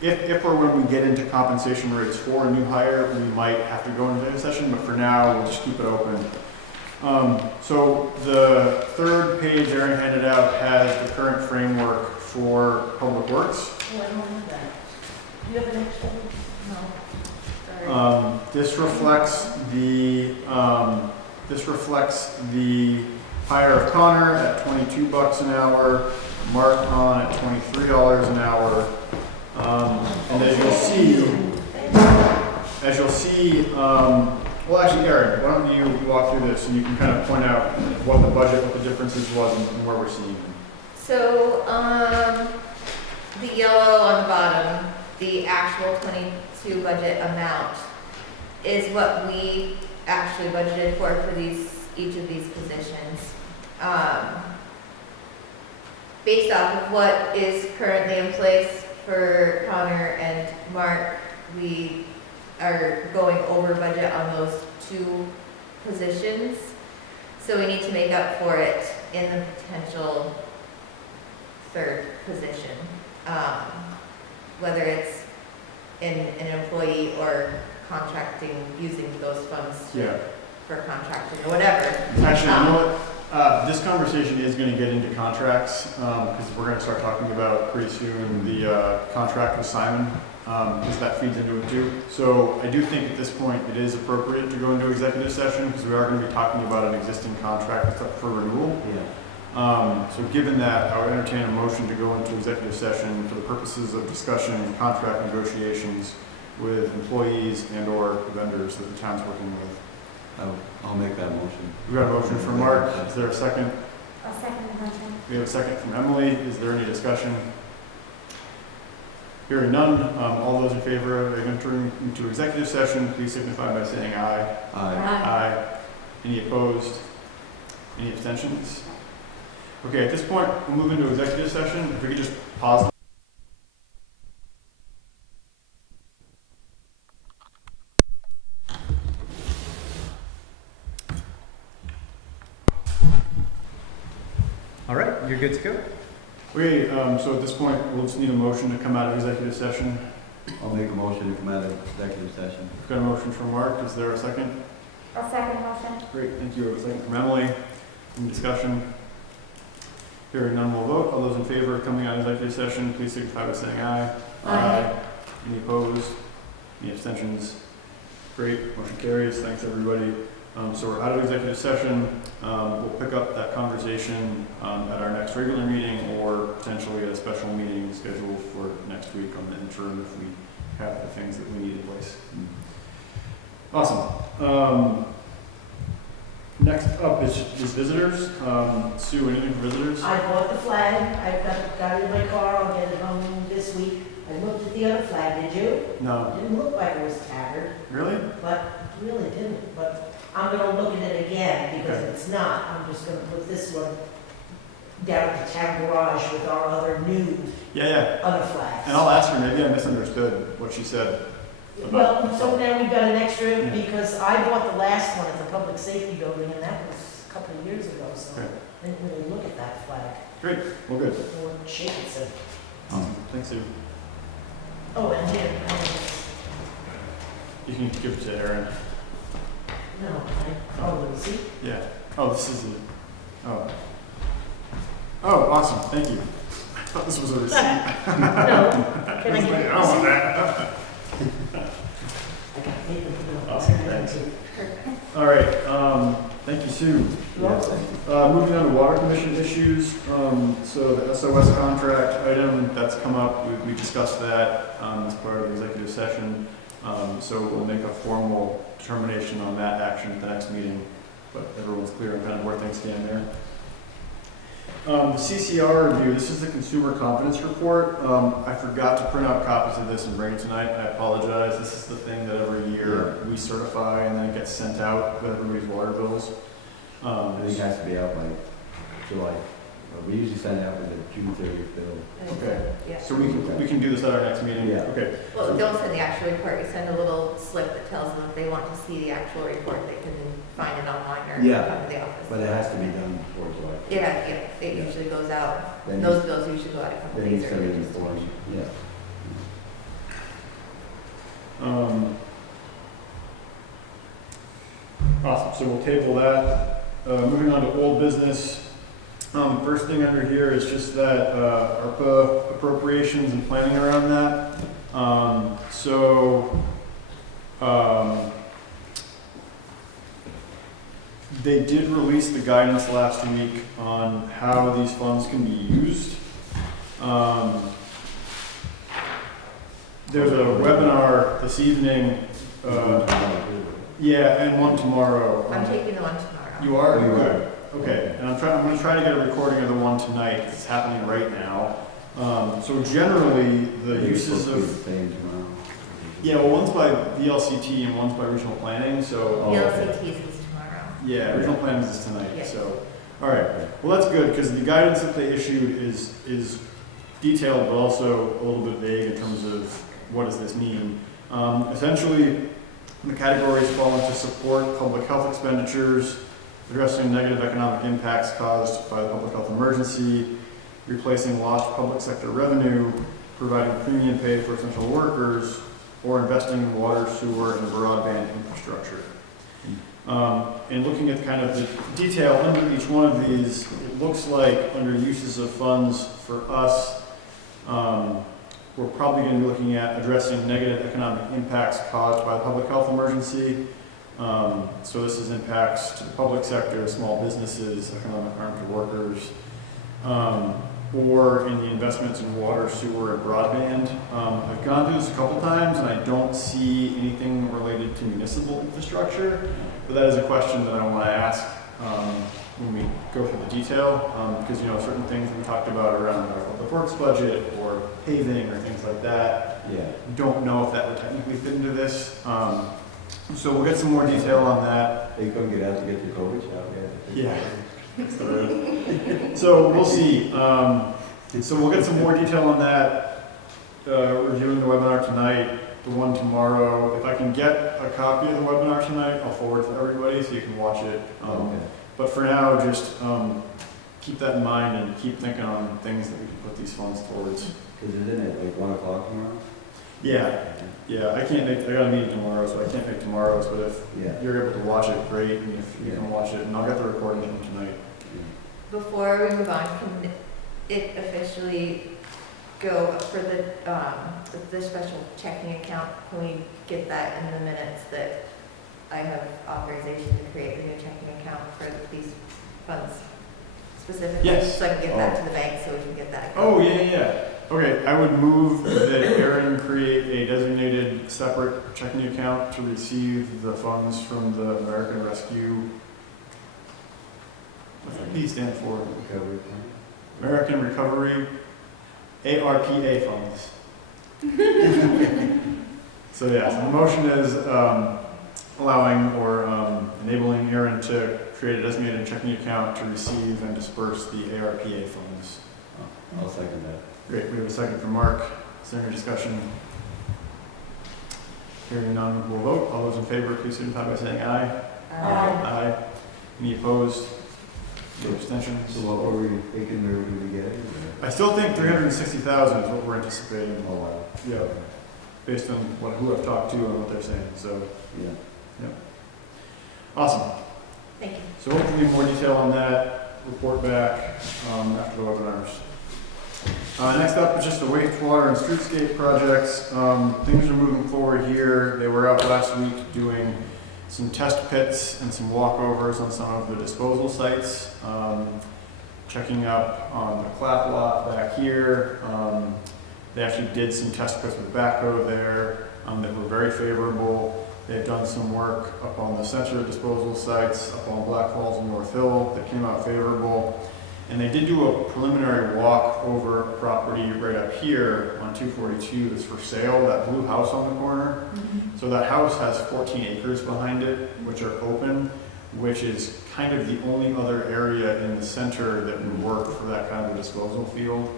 if or when we get into compensation rates for a new hire, we might have to go into executive session, but for now, we'll just keep it open. So the third page Erin handed out has the current framework for public works. Oh, I don't have that. Do you have an extra one? No. Sorry. This reflects the hire of Connor at $22 an hour, Mark on at $23 an hour. And as you'll see, well, actually, Erin, why don't you walk through this and you can kind of point out what the budget, what the differences was, and where we're seeing them. So, the yellow on the bottom, the actual 22 budget amount is what we actually budgeted for each of these positions. Based off of what is currently in place for Connor and Mark, we are going over budget on those two positions. So we need to make up for it in the potential third position, whether it's in an employee or contracting, using those funds Yeah. for contracting or whatever. Actually, you know what? This conversation is going to get into contracts because we're going to start talking about pretty soon the contract with Simon because that feeds into it too. So I do think at this point it is appropriate to go into executive session because we are going to be talking about an existing contract that's up for renewal. Yeah. So given that, I would entertain a motion to go into executive session for the purposes of discussion and contract negotiations with employees and or vendors that the town's working with. I'll make that motion. We got a motion from Mark. Is there a second? I'll second the motion. We have a second from Emily. Is there any discussion? Hearing none, all those in favor of entering into executive session, please signify by saying aye. Aye. Any opposed? Any abstentions? Okay, at this point, we'll move into executive session. If we could just pause. good to go. Okay, so at this point, we'll just need a motion to come out of executive session. I'll make a motion to come out of executive session. We've got a motion from Mark. Is there a second? I'll second motion. Great, thank you. We have a second from Emily. Any discussion? Hearing none, we'll vote. All those in favor of coming out of executive session, please signify by saying aye. Aye. Any opposed? Any abstentions? Great, motion carries. Thanks, everybody. So we're out of executive session. We'll pick up that conversation at our next regular meeting or potentially at a special meeting scheduled for next week on the interim if we have the things that we need in place. Awesome. Next up is visitors. Sue, anything for visitors? I bought the flag, I've got it in my car, I'll get it home this week. I looked at the other flag, did you? No. It didn't look like it was tattered, Really? but it really didn't. But I'm gonna look at it again, because Okay. if it's not, I'm just gonna put this one down at the town garage with our other new Yeah. other flags. And I'll ask her, maybe I misunderstood what she said. Well, so now we've got an extra, Yeah. because I bought the last one at the public safety building, and that was a couple of years ago, so Okay. I didn't really look at that flag. Great, well, good. Or shake it, so. Thanks, Sue. Oh, and here, You can give it to Aaron. oh, the receipt? Yeah. Oh, this is it. Oh. Oh, awesome, thank you. I thought this was a receipt. No. Can I I get don't want that. I got paper. Awesome, thanks. All right, thank you, Sue. Moving on to water commission issues. So the SOS contract item, that's come up, we discussed that as part of the executive session. So we'll make a formal determination on that action at the next meeting, but everyone's clear on kind of where things stand there. The CCR review, this is the Consumer Confidence Report. I forgot to print out copies of this and bring it tonight. I apologize. This is the thing that every year we certify and then it gets sent out with everybody's water bills. I think it has to be out by July. We usually send out with the June 30th bill. Okay. Yeah. So we can do this at our next meeting? Yeah. Okay. Well, don't send the actual report, you send a little slip that tells them if they want to see the actual report, they can find it online or Yeah. come to the office. But it has to be done before July. Yeah, it usually goes out, Then those bills usually go out a couple Then you days send it early. in form, yeah. Awesome, so we'll table that. Moving on to old business. First thing under here is just that ARPA appropriations and planning around that. They did release the guidance last week on how these funds can be used. There's a webinar this evening, yeah, and one tomorrow. I'm taking the one tomorrow. You are? You are. Good. Okay, and I'm gonna try to get a recording of the one tonight, 'cause it's happening right now. So generally, the uses of, Same tomorrow. yeah, well, one's by VLCT and one's by regional planning, so, Oh, okay. VLCTs is tomorrow. yeah, regional planning is tonight, Yeah. so. All right, well, that's good, because the guidance that they issued is detailed, but also a little bit vague in terms of what does this mean. Essentially, the categories fall into support public health expenditures, addressing negative economic impacts caused by the public health emergency, replacing lost public sector revenue, providing premium pay for essential workers, or investing in water, sewer, and broadband infrastructure. And looking at kind of the detail under each one of these, it looks like under uses of funds for us, we're probably going to be looking at addressing negative economic impacts caused by the public health emergency. So this is impacts to the public sector, small businesses, economic harm to workers, or in the investments in water, sewer, and broadband. I've gone through this a couple times and I don't see anything related to municipal infrastructure, but that is a question that I want to ask when we go through the detail, because certain things we talked about around our public works budget or paving or things like that. Yeah. Don't know if that would technically fit into this. So we'll get some more detail on that. They couldn't get out to get the COVID shot yet. Yeah. So we'll see. So we'll get some more detail on that, reviewing the webinar tonight, the one tomorrow. If I can get a copy of the webinar tonight, I'll forward it to everybody so you can watch it. Okay. But for now, just keep that in mind and keep thinking on things that we can put these funds towards. Cause isn't it like 1 o'clock tomorrow? Yeah, I got a meeting tomorrow, so I can't make tomorrow's, but if Yeah. you're able to watch it, great, and if you can watch it, and I'll get the recording of them tonight. Before we move on, can it officially go for the special checking account? Can we get that in the minutes that I have authorization to create a new checking account for these funds specifically? Yes. So I can get that to the bank so we can get that. Oh, yeah. Okay, I would move that Aaron create a designated separate checking account to receive the funds from the American Rescue. What's the P stand for? Recovery plan? American Recovery, ARPA funds. So yes, the motion is allowing or enabling Aaron to create a designated checking account to receive and disperse the ARPA funds. Oh, I'll second that. Great, we have a second from Mark. Is there any discussion? Hearing none, we'll vote. All those in favor, please signify by saying aye. Aye. Any opposed? Any abstentions? So what were we thinking we were gonna be getting? I still think 360,000 is what we're anticipating. Oh, wow. Yeah, based on who I've talked to and what they're saying, so, Yeah. awesome. Thank you. So hopefully more detail on that, report back after the webinars. Next up is just the wastewater and streetscape projects. Things are moving forward here. They were out last week doing some test pits and some walkovers on some of the disposal sites. Checking up on the clap lot back here. They actually did some test pits with backhoe there that were very favorable. They've done some work up on the center disposal sites, up on Black Falls and North Hill that came out favorable. And they did do a preliminary walk over a property right up here on 242 that's for sale, that blue house on the corner. So that house has 14 acres behind it, which are open, which is kind of the only other area in the center that would work for that kind of a disposal field.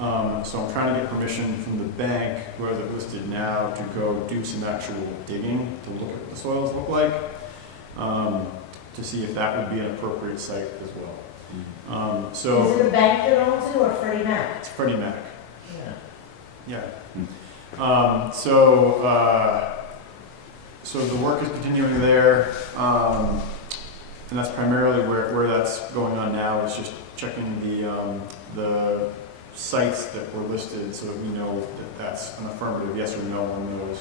So I'm trying to get permission from the bank, who has it listed now, to go do some actual digging to look at what the soils look like, to see if that would be an appropriate site as well. So Is it a bank that owns it or Freddie Mac? it's Freddie Mac. Yeah. Yeah. So the work is continuing there, and that's primarily where that's going on now, is just checking the sites that were listed so that we know that that's an affirmative yes or no on those,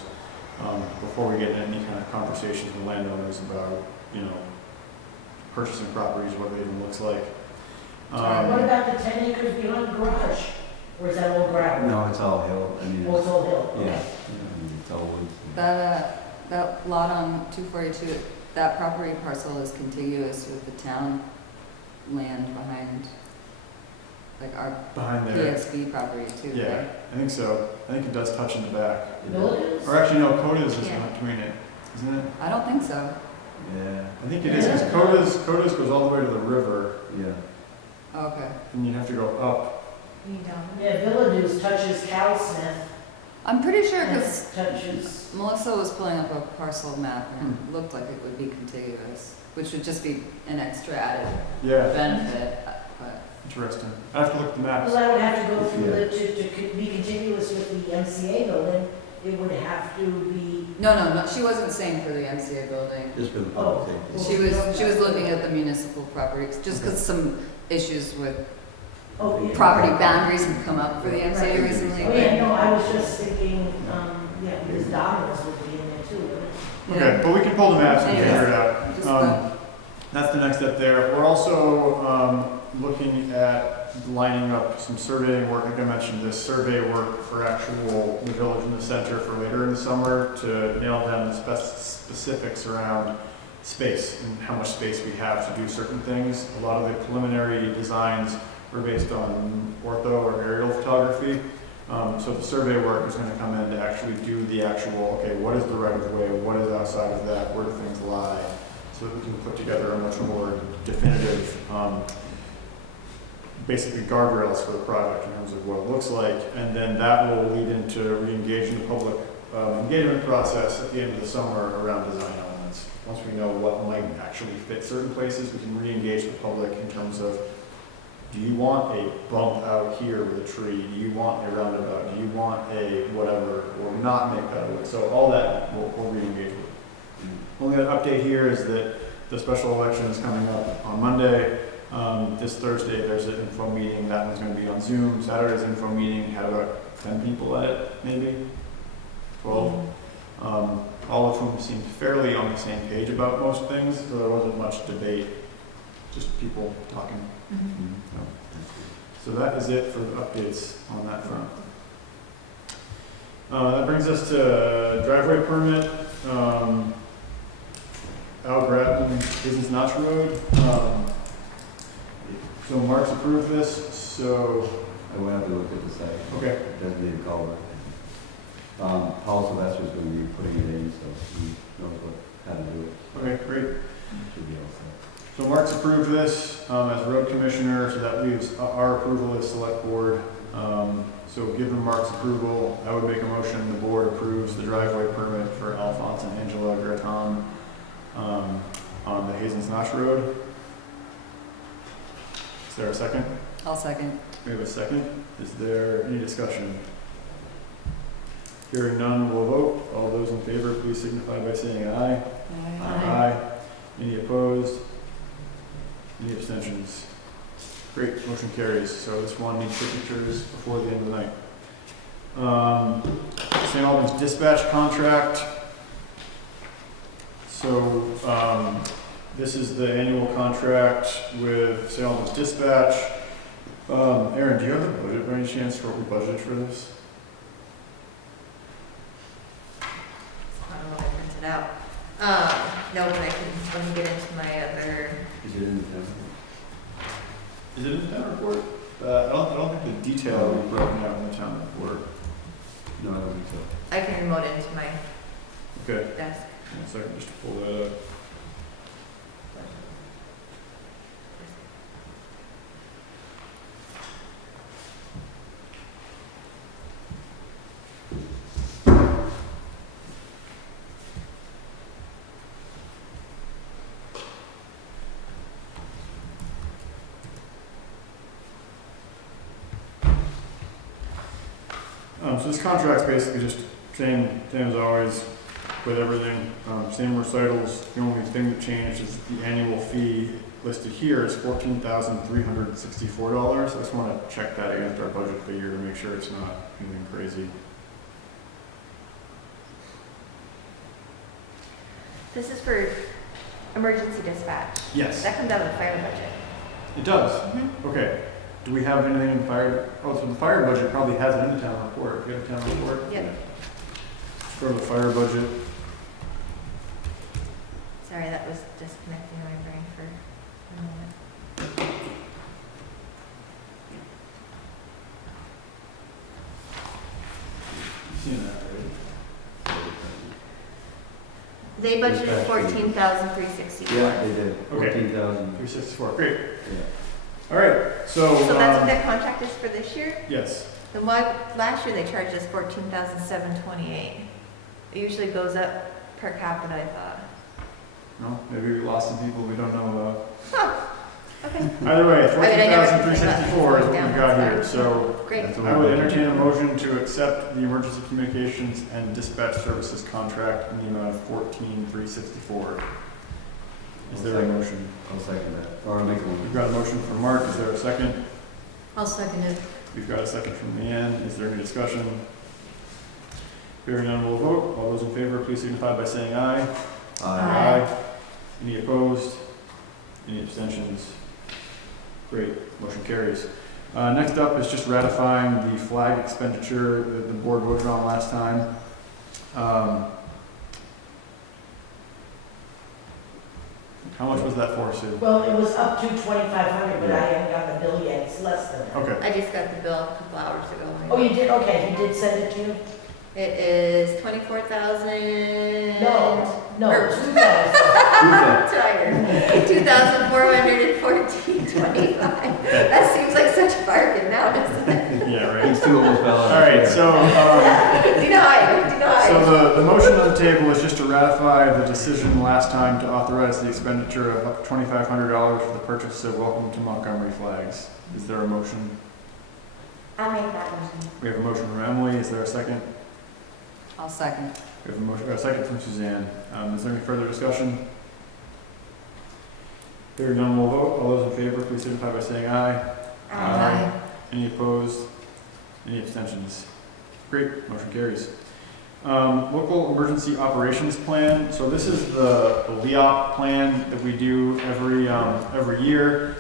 before we get into any kind of conversations with landowners about, purchasing properties, what it even looks like. What about the 10 acres behind the garage? Or is that all gravel? No, it's all hill. I mean, Oh, it's all hill? yeah, Okay. I mean, it's all woods. That lot on 242, that property parcel is contiguous with the town land behind, like our Behind there. PSB property too, Yeah, right? I think so. I think it does touch in the back. Villages? Or actually, no, Coda's is Yeah. between it, isn't it? I don't think so. Yeah, I think it is, because Coda's goes all the way to the river, yeah. Oh, okay. and you have to go up. You don't. Yeah, Villages touches Cal Smith. I'm pretty sure and because touches, Melissa was pulling up a parcel map and it looked like it would be contiguous, which would just be an extra added Yeah, benefit, but. interesting. I have to look at the maps. well, I would have to go through to be contiguous with the MCA building, it would have to be, No, she wasn't saying for the MCA building. Just for the Oh. public safety. She was looking at the municipal properties, just because some issues with oh, yeah. property boundaries have come up for the MCA Right. recently. Oh, yeah, no, I was just thinking, because Domino's would be in there too, wouldn't it? Okay, but we can pull the maps and Anyways, figure it out. Just That's the next step there. We're also looking at lining up some surveying work. Like I mentioned, this survey work for actual the village in the center for later in the summer to nail down the specifics around space and how much space we have to do certain things. A lot of the preliminary designs were based on ortho or aerial photography. So the survey work is going to come in to actually do the actual, okay, what is the right of way? What is outside of that? Where do things lie? So that we can put together a much more definitive, basically guardrails for the project in terms of what it looks like. And then that will lead into re-engaging the public engagement process at the end of the summer around design elements. Once we know what might actually fit certain places, we can re-engage the public in terms of Do you want a bump out here with a tree? Do you want a roundabout? Do you want a whatever, or not make that wood? So all that we'll re-engage with. Only other update here is that the special election is coming up on Monday. This Thursday, there's an info meeting. That one's going to be on Zoom. Saturday's info meeting had about 10 people at it, maybe 12. All of whom seemed fairly on the same page about most things, so there wasn't much debate, just people talking. So that is it for the updates on that front. That brings us to driveway permit. Al Grattan, Business Notch Road. So Mark's approved this, so. I went up to look at the site. Okay. It doesn't need a culvert. Paul Sylvester's going to be putting it in, so he knows how to do it. Okay, great. Should be all set. So Mark's approved this as road commissioner, so that leaves our approval as select board. So given Mark's approval, I would make a motion the board approves the driveway permit for Alphonse and Angela Grattan on the Hazen's Notch Road. Is there a second? I'll second. We have a second. Is there any discussion? Hearing none, we'll vote. All those in favor, please signify by saying aye. Aye. Any opposed? Any abstentions? Great, motion carries. So this one needs signatures before the end of the night. St. Albans dispatch contract. So this is the annual contract with St. Albans Dispatch. Aaron, do you have the budget by any chance for what we budgeted for this? I don't know if I printed out. No, but I can, let me get into my other. Is it in the town? Is it in the town report? I don't think the detail will be broken out in the town report. No, I don't think so. I can remote into my Okay, desk. one second, just to pull that up. So this contract's basically just same as always with everything. Same recitals. The only thing that changed is the annual fee listed here is $14,364. I just want to check that against our budget figure to make sure it's not anything crazy. This is for emergency dispatch. Yes, That comes out of the fire budget. it does. Okay. Do we have anything in fire? Oh, so the fire budget probably has it in the town report. Do you have a town report? Yep. Go to the fire budget. Sorry, that was disconnecting my brain for a moment. You've seen that, right? They budgeted Dispatch. 14,364. Yeah, they did. Okay. 14,000. 364. Great. Yeah. All right. So. So that's what their contract is for this year? Yes. Then why, last year they charged us 14,728. It usually goes up per capita, I thought. No, maybe we lost some people we don't know about. Okay, Either way, I never think about 14,364 is what down, we've got that's here. fine. So great. That's what I we would budgeted. entertain a motion to accept the emergency communications and dispatch services contract in the amount of 14,364. Is there a motion? I'll second that. Or I'll make a We've one. got a motion from Mark. Is there a second? I'll second it. We've got a second from Leanne. Is there any discussion? Hearing none, we'll vote. All those in favor, please signify by saying aye. Aye. Any opposed? Any abstentions? Great, motion carries. Next up is just ratifying the flag expenditure that the board voted on last time. How much was that for, Sue? Well, it was up to 2,500, but I haven't got the bill yet, it's less than that. Okay, I just got the bill a couple hours ago. Oh, you did, okay, he did send it to you? It is 24,000. No, Or- 2,000. I'm tired. 2,414.25. That seems like such a bargain now, doesn't it? yeah, right. These two almost fell out. All right, so, Denied. so so the motion on the table is just to ratify the decision last time to authorize the expenditure of up to $2,500 for the purchase of Welcome to Montgomery flags. Is there a motion? I'll make that motion. We have a motion from Emily. Is there a second? I'll second. We have a second from Suzanne. Is there any further discussion? Hearing none, we'll vote. All those in favor, please signify by saying aye. Aye. Any opposed? Any abstentions? Great, motion carries. Local emergency operations plan. So this is the LEOP plan that we do every year.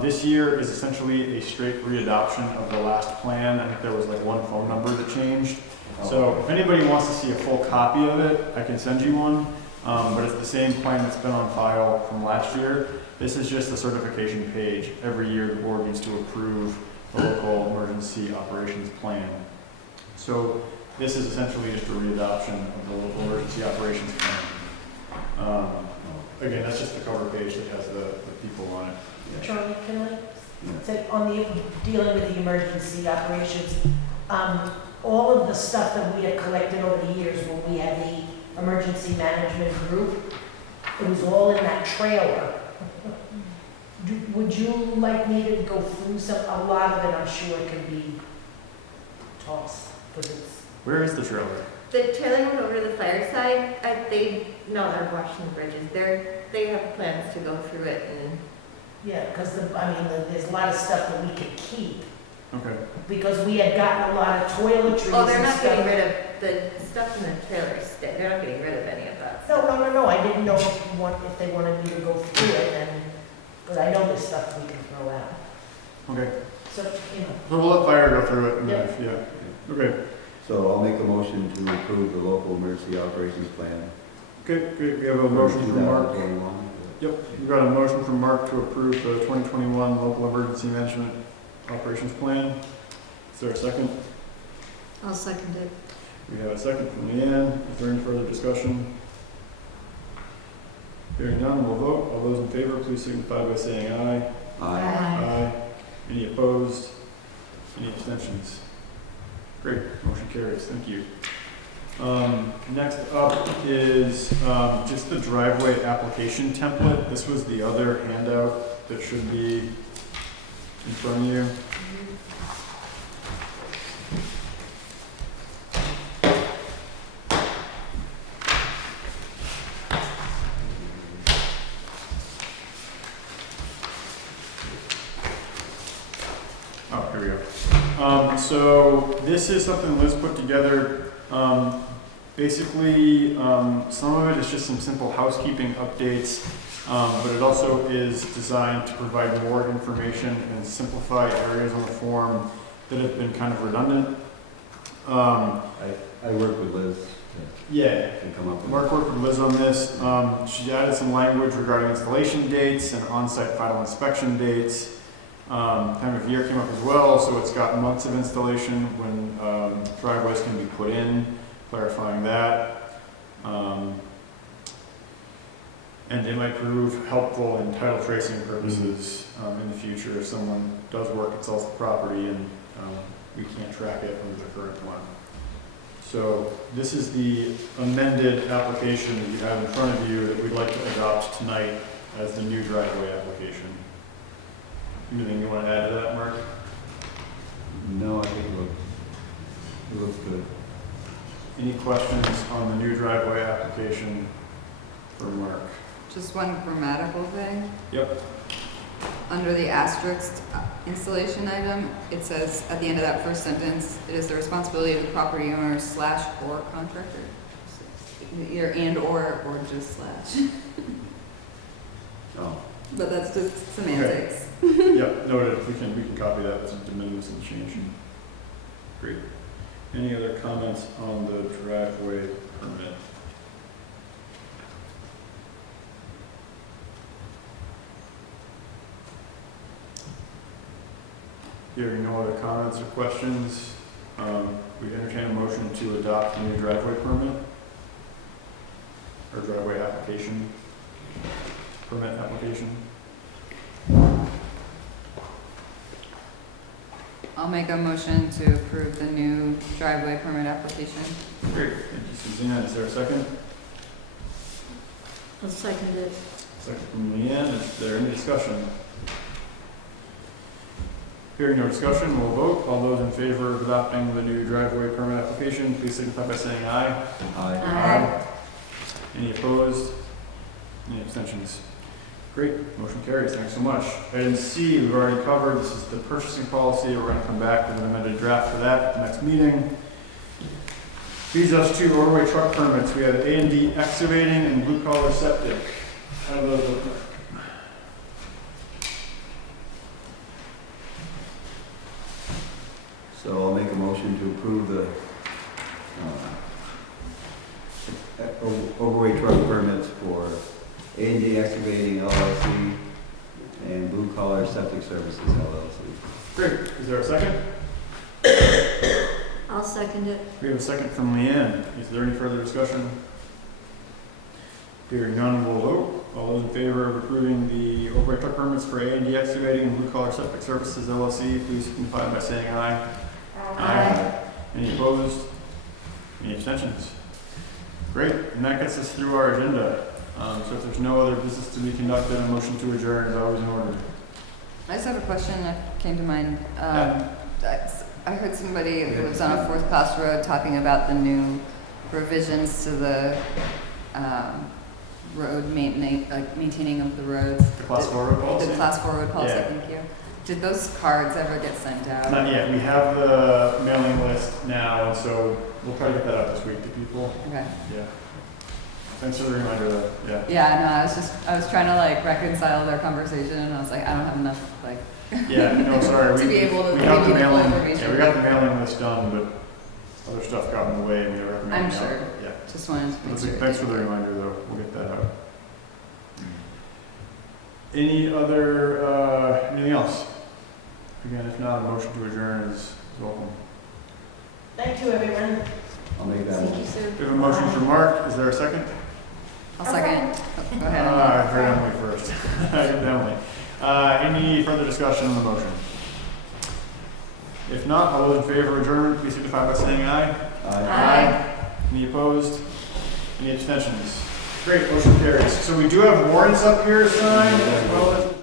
This year is essentially a straight readoption of the last plan. I think there was like one phone number that changed. So if anybody wants to see a full copy of it, I can send you one. But it's the same plan that's been on file from last year. This is just the certification page. Every year the board needs to approve the local emergency operations plan. So this is essentially just a readoption of the local emergency operations plan. Again, that's just the cover page that has the people on it. Charlie, can I say, on the, dealing with the emergency operations, all of the stuff that we have collected over the years when we had the emergency management group, it was all in that trailer. Would you like me to go through a lot of it, I'm sure it can be tossed, because it's. Where is the trailer? The trailer went over to the fireside. They're washing bridges. They have plans to go through it and. Yeah, because there's a lot of stuff that we could keep, Okay. because we had gotten a lot of toiletries Oh, they're and not stuff. getting rid of the stuff in the trailers. They're not getting rid of any of that. No, I didn't know if they wanted me to go through it, but I know there's stuff we can throw out. Okay. So, So we'll let fire go through it. And Yep. Yeah. Okay. So I'll make a motion to approve the local emergency operations plan. Okay, great. We have a motion from Mark. 2021. Yep, we've got a motion from Mark to approve the 2021 local emergency management operations plan. Is there a second? I'll second it. We have a second from Leanne. Is there any further discussion? Hearing none, we'll vote. All those in favor, please signify by saying aye. Aye. Aye. Any opposed? Any abstentions? Great, motion carries. Thank you. Next up is just the driveway application template. This was the other handout that should be in front of you. Oh, here we go. So this is something Liz put together. Basically, some of it is just some simple housekeeping updates, but it also is designed to provide more information and simplify areas on the form that have been kind of redundant. I work with Liz Yeah, to come up with. Mark worked with Liz on this. She added some language regarding installation dates and on-site final inspection dates. Time of year came up as well, so it's got months of installation when driveways can be put in, clarifying that. And it might prove helpful in title tracing purposes in the future if someone does work and sells the property and we can't track it under the current one. So this is the amended application that you have in front of you that we'd like to adopt tonight as the new driveway application. Anything you want to add to that, Mark? No, I think it looks good. Any questions on the new driveway application for Mark? Just one grammatical thing. Yep. Under the asterisk installation item, it says at the end of that first sentence, it is the responsibility of the property owner / or contractor. Either and or just slash. Oh. But that's just semantics. Yep, noted. We can copy that. It's a de minimis and change. Great. Any other comments on the driveway permit? Hearing no other comments or questions, we entertain a motion to adopt the new driveway permit or driveway application, permit application. I'll make a motion to approve the new driveway permit application. Great, thank you, Suzanne. Is there a second? I'll second it. Second from Leanne. Is there any discussion? Hearing no discussion, we'll vote. All those in favor of adopting the new driveway permit application, please signify by saying aye. Aye. Any opposed? Any abstentions? Great, motion carries. Thanks so much. Item C, we've already covered. This is the purchasing policy. We're going to come back with an amended draft for that at the next meeting. Leads us to roadway truck permits. We have A&D excavating and blue collar septic. How do those look? So I'll make a motion to approve the overweight truck permits for A&D Excavating LLC and Blue Collar Septic Services LLC. Great. Is there a second? I'll second it. We have a second from Leanne. Is there any further discussion? Hearing none, we'll vote. All those in favor of approving the overweight truck permits for A&D Excavating and Blue Collar Septic Services LLC, please signify by saying aye. Aye. Any opposed? Any abstentions? Great, and that gets us through our agenda. So if there's no other business to be conducted, a motion to adjourn is always in order. I just have a question that came to mind. Yeah. I heard somebody who lives on a fourth class road talking about the new revisions to the road maintaining of the roads. The class 4 road policy? The class 4 road policy, Yeah. thank you. Did those cards ever get sent out? Not yet. We have the mailing list now, and so we'll try to get that out this week to people. Okay. Yeah. Thanks for the reminder though. Yeah. Yeah, no, I was trying to like reconcile their conversation and I was like, I don't have enough like Yeah, no, sorry. to be able to we give got the you the full mailing. information. Yeah, we got the mailing list done, but other stuff got in the way. And we never recommend I'm it out. sure. Yeah. Just wanted to make sure. Thanks for the reminder though. We'll get that out. Any other, anything else? Again, if not, a motion to adjourn is welcome. Thank you, everyone. I'll make that Thank one. you, Sue. We have a motion from Mark. Is there a second? I'll second. Oh, go ahead. I heard Emily first. Emily. Any further discussion on the motion? If not, all those in favor of adjournment, please signify by saying aye. Aye. Any opposed? Any abstentions? Great, motion carries. So we do have warrants up here to sign as well as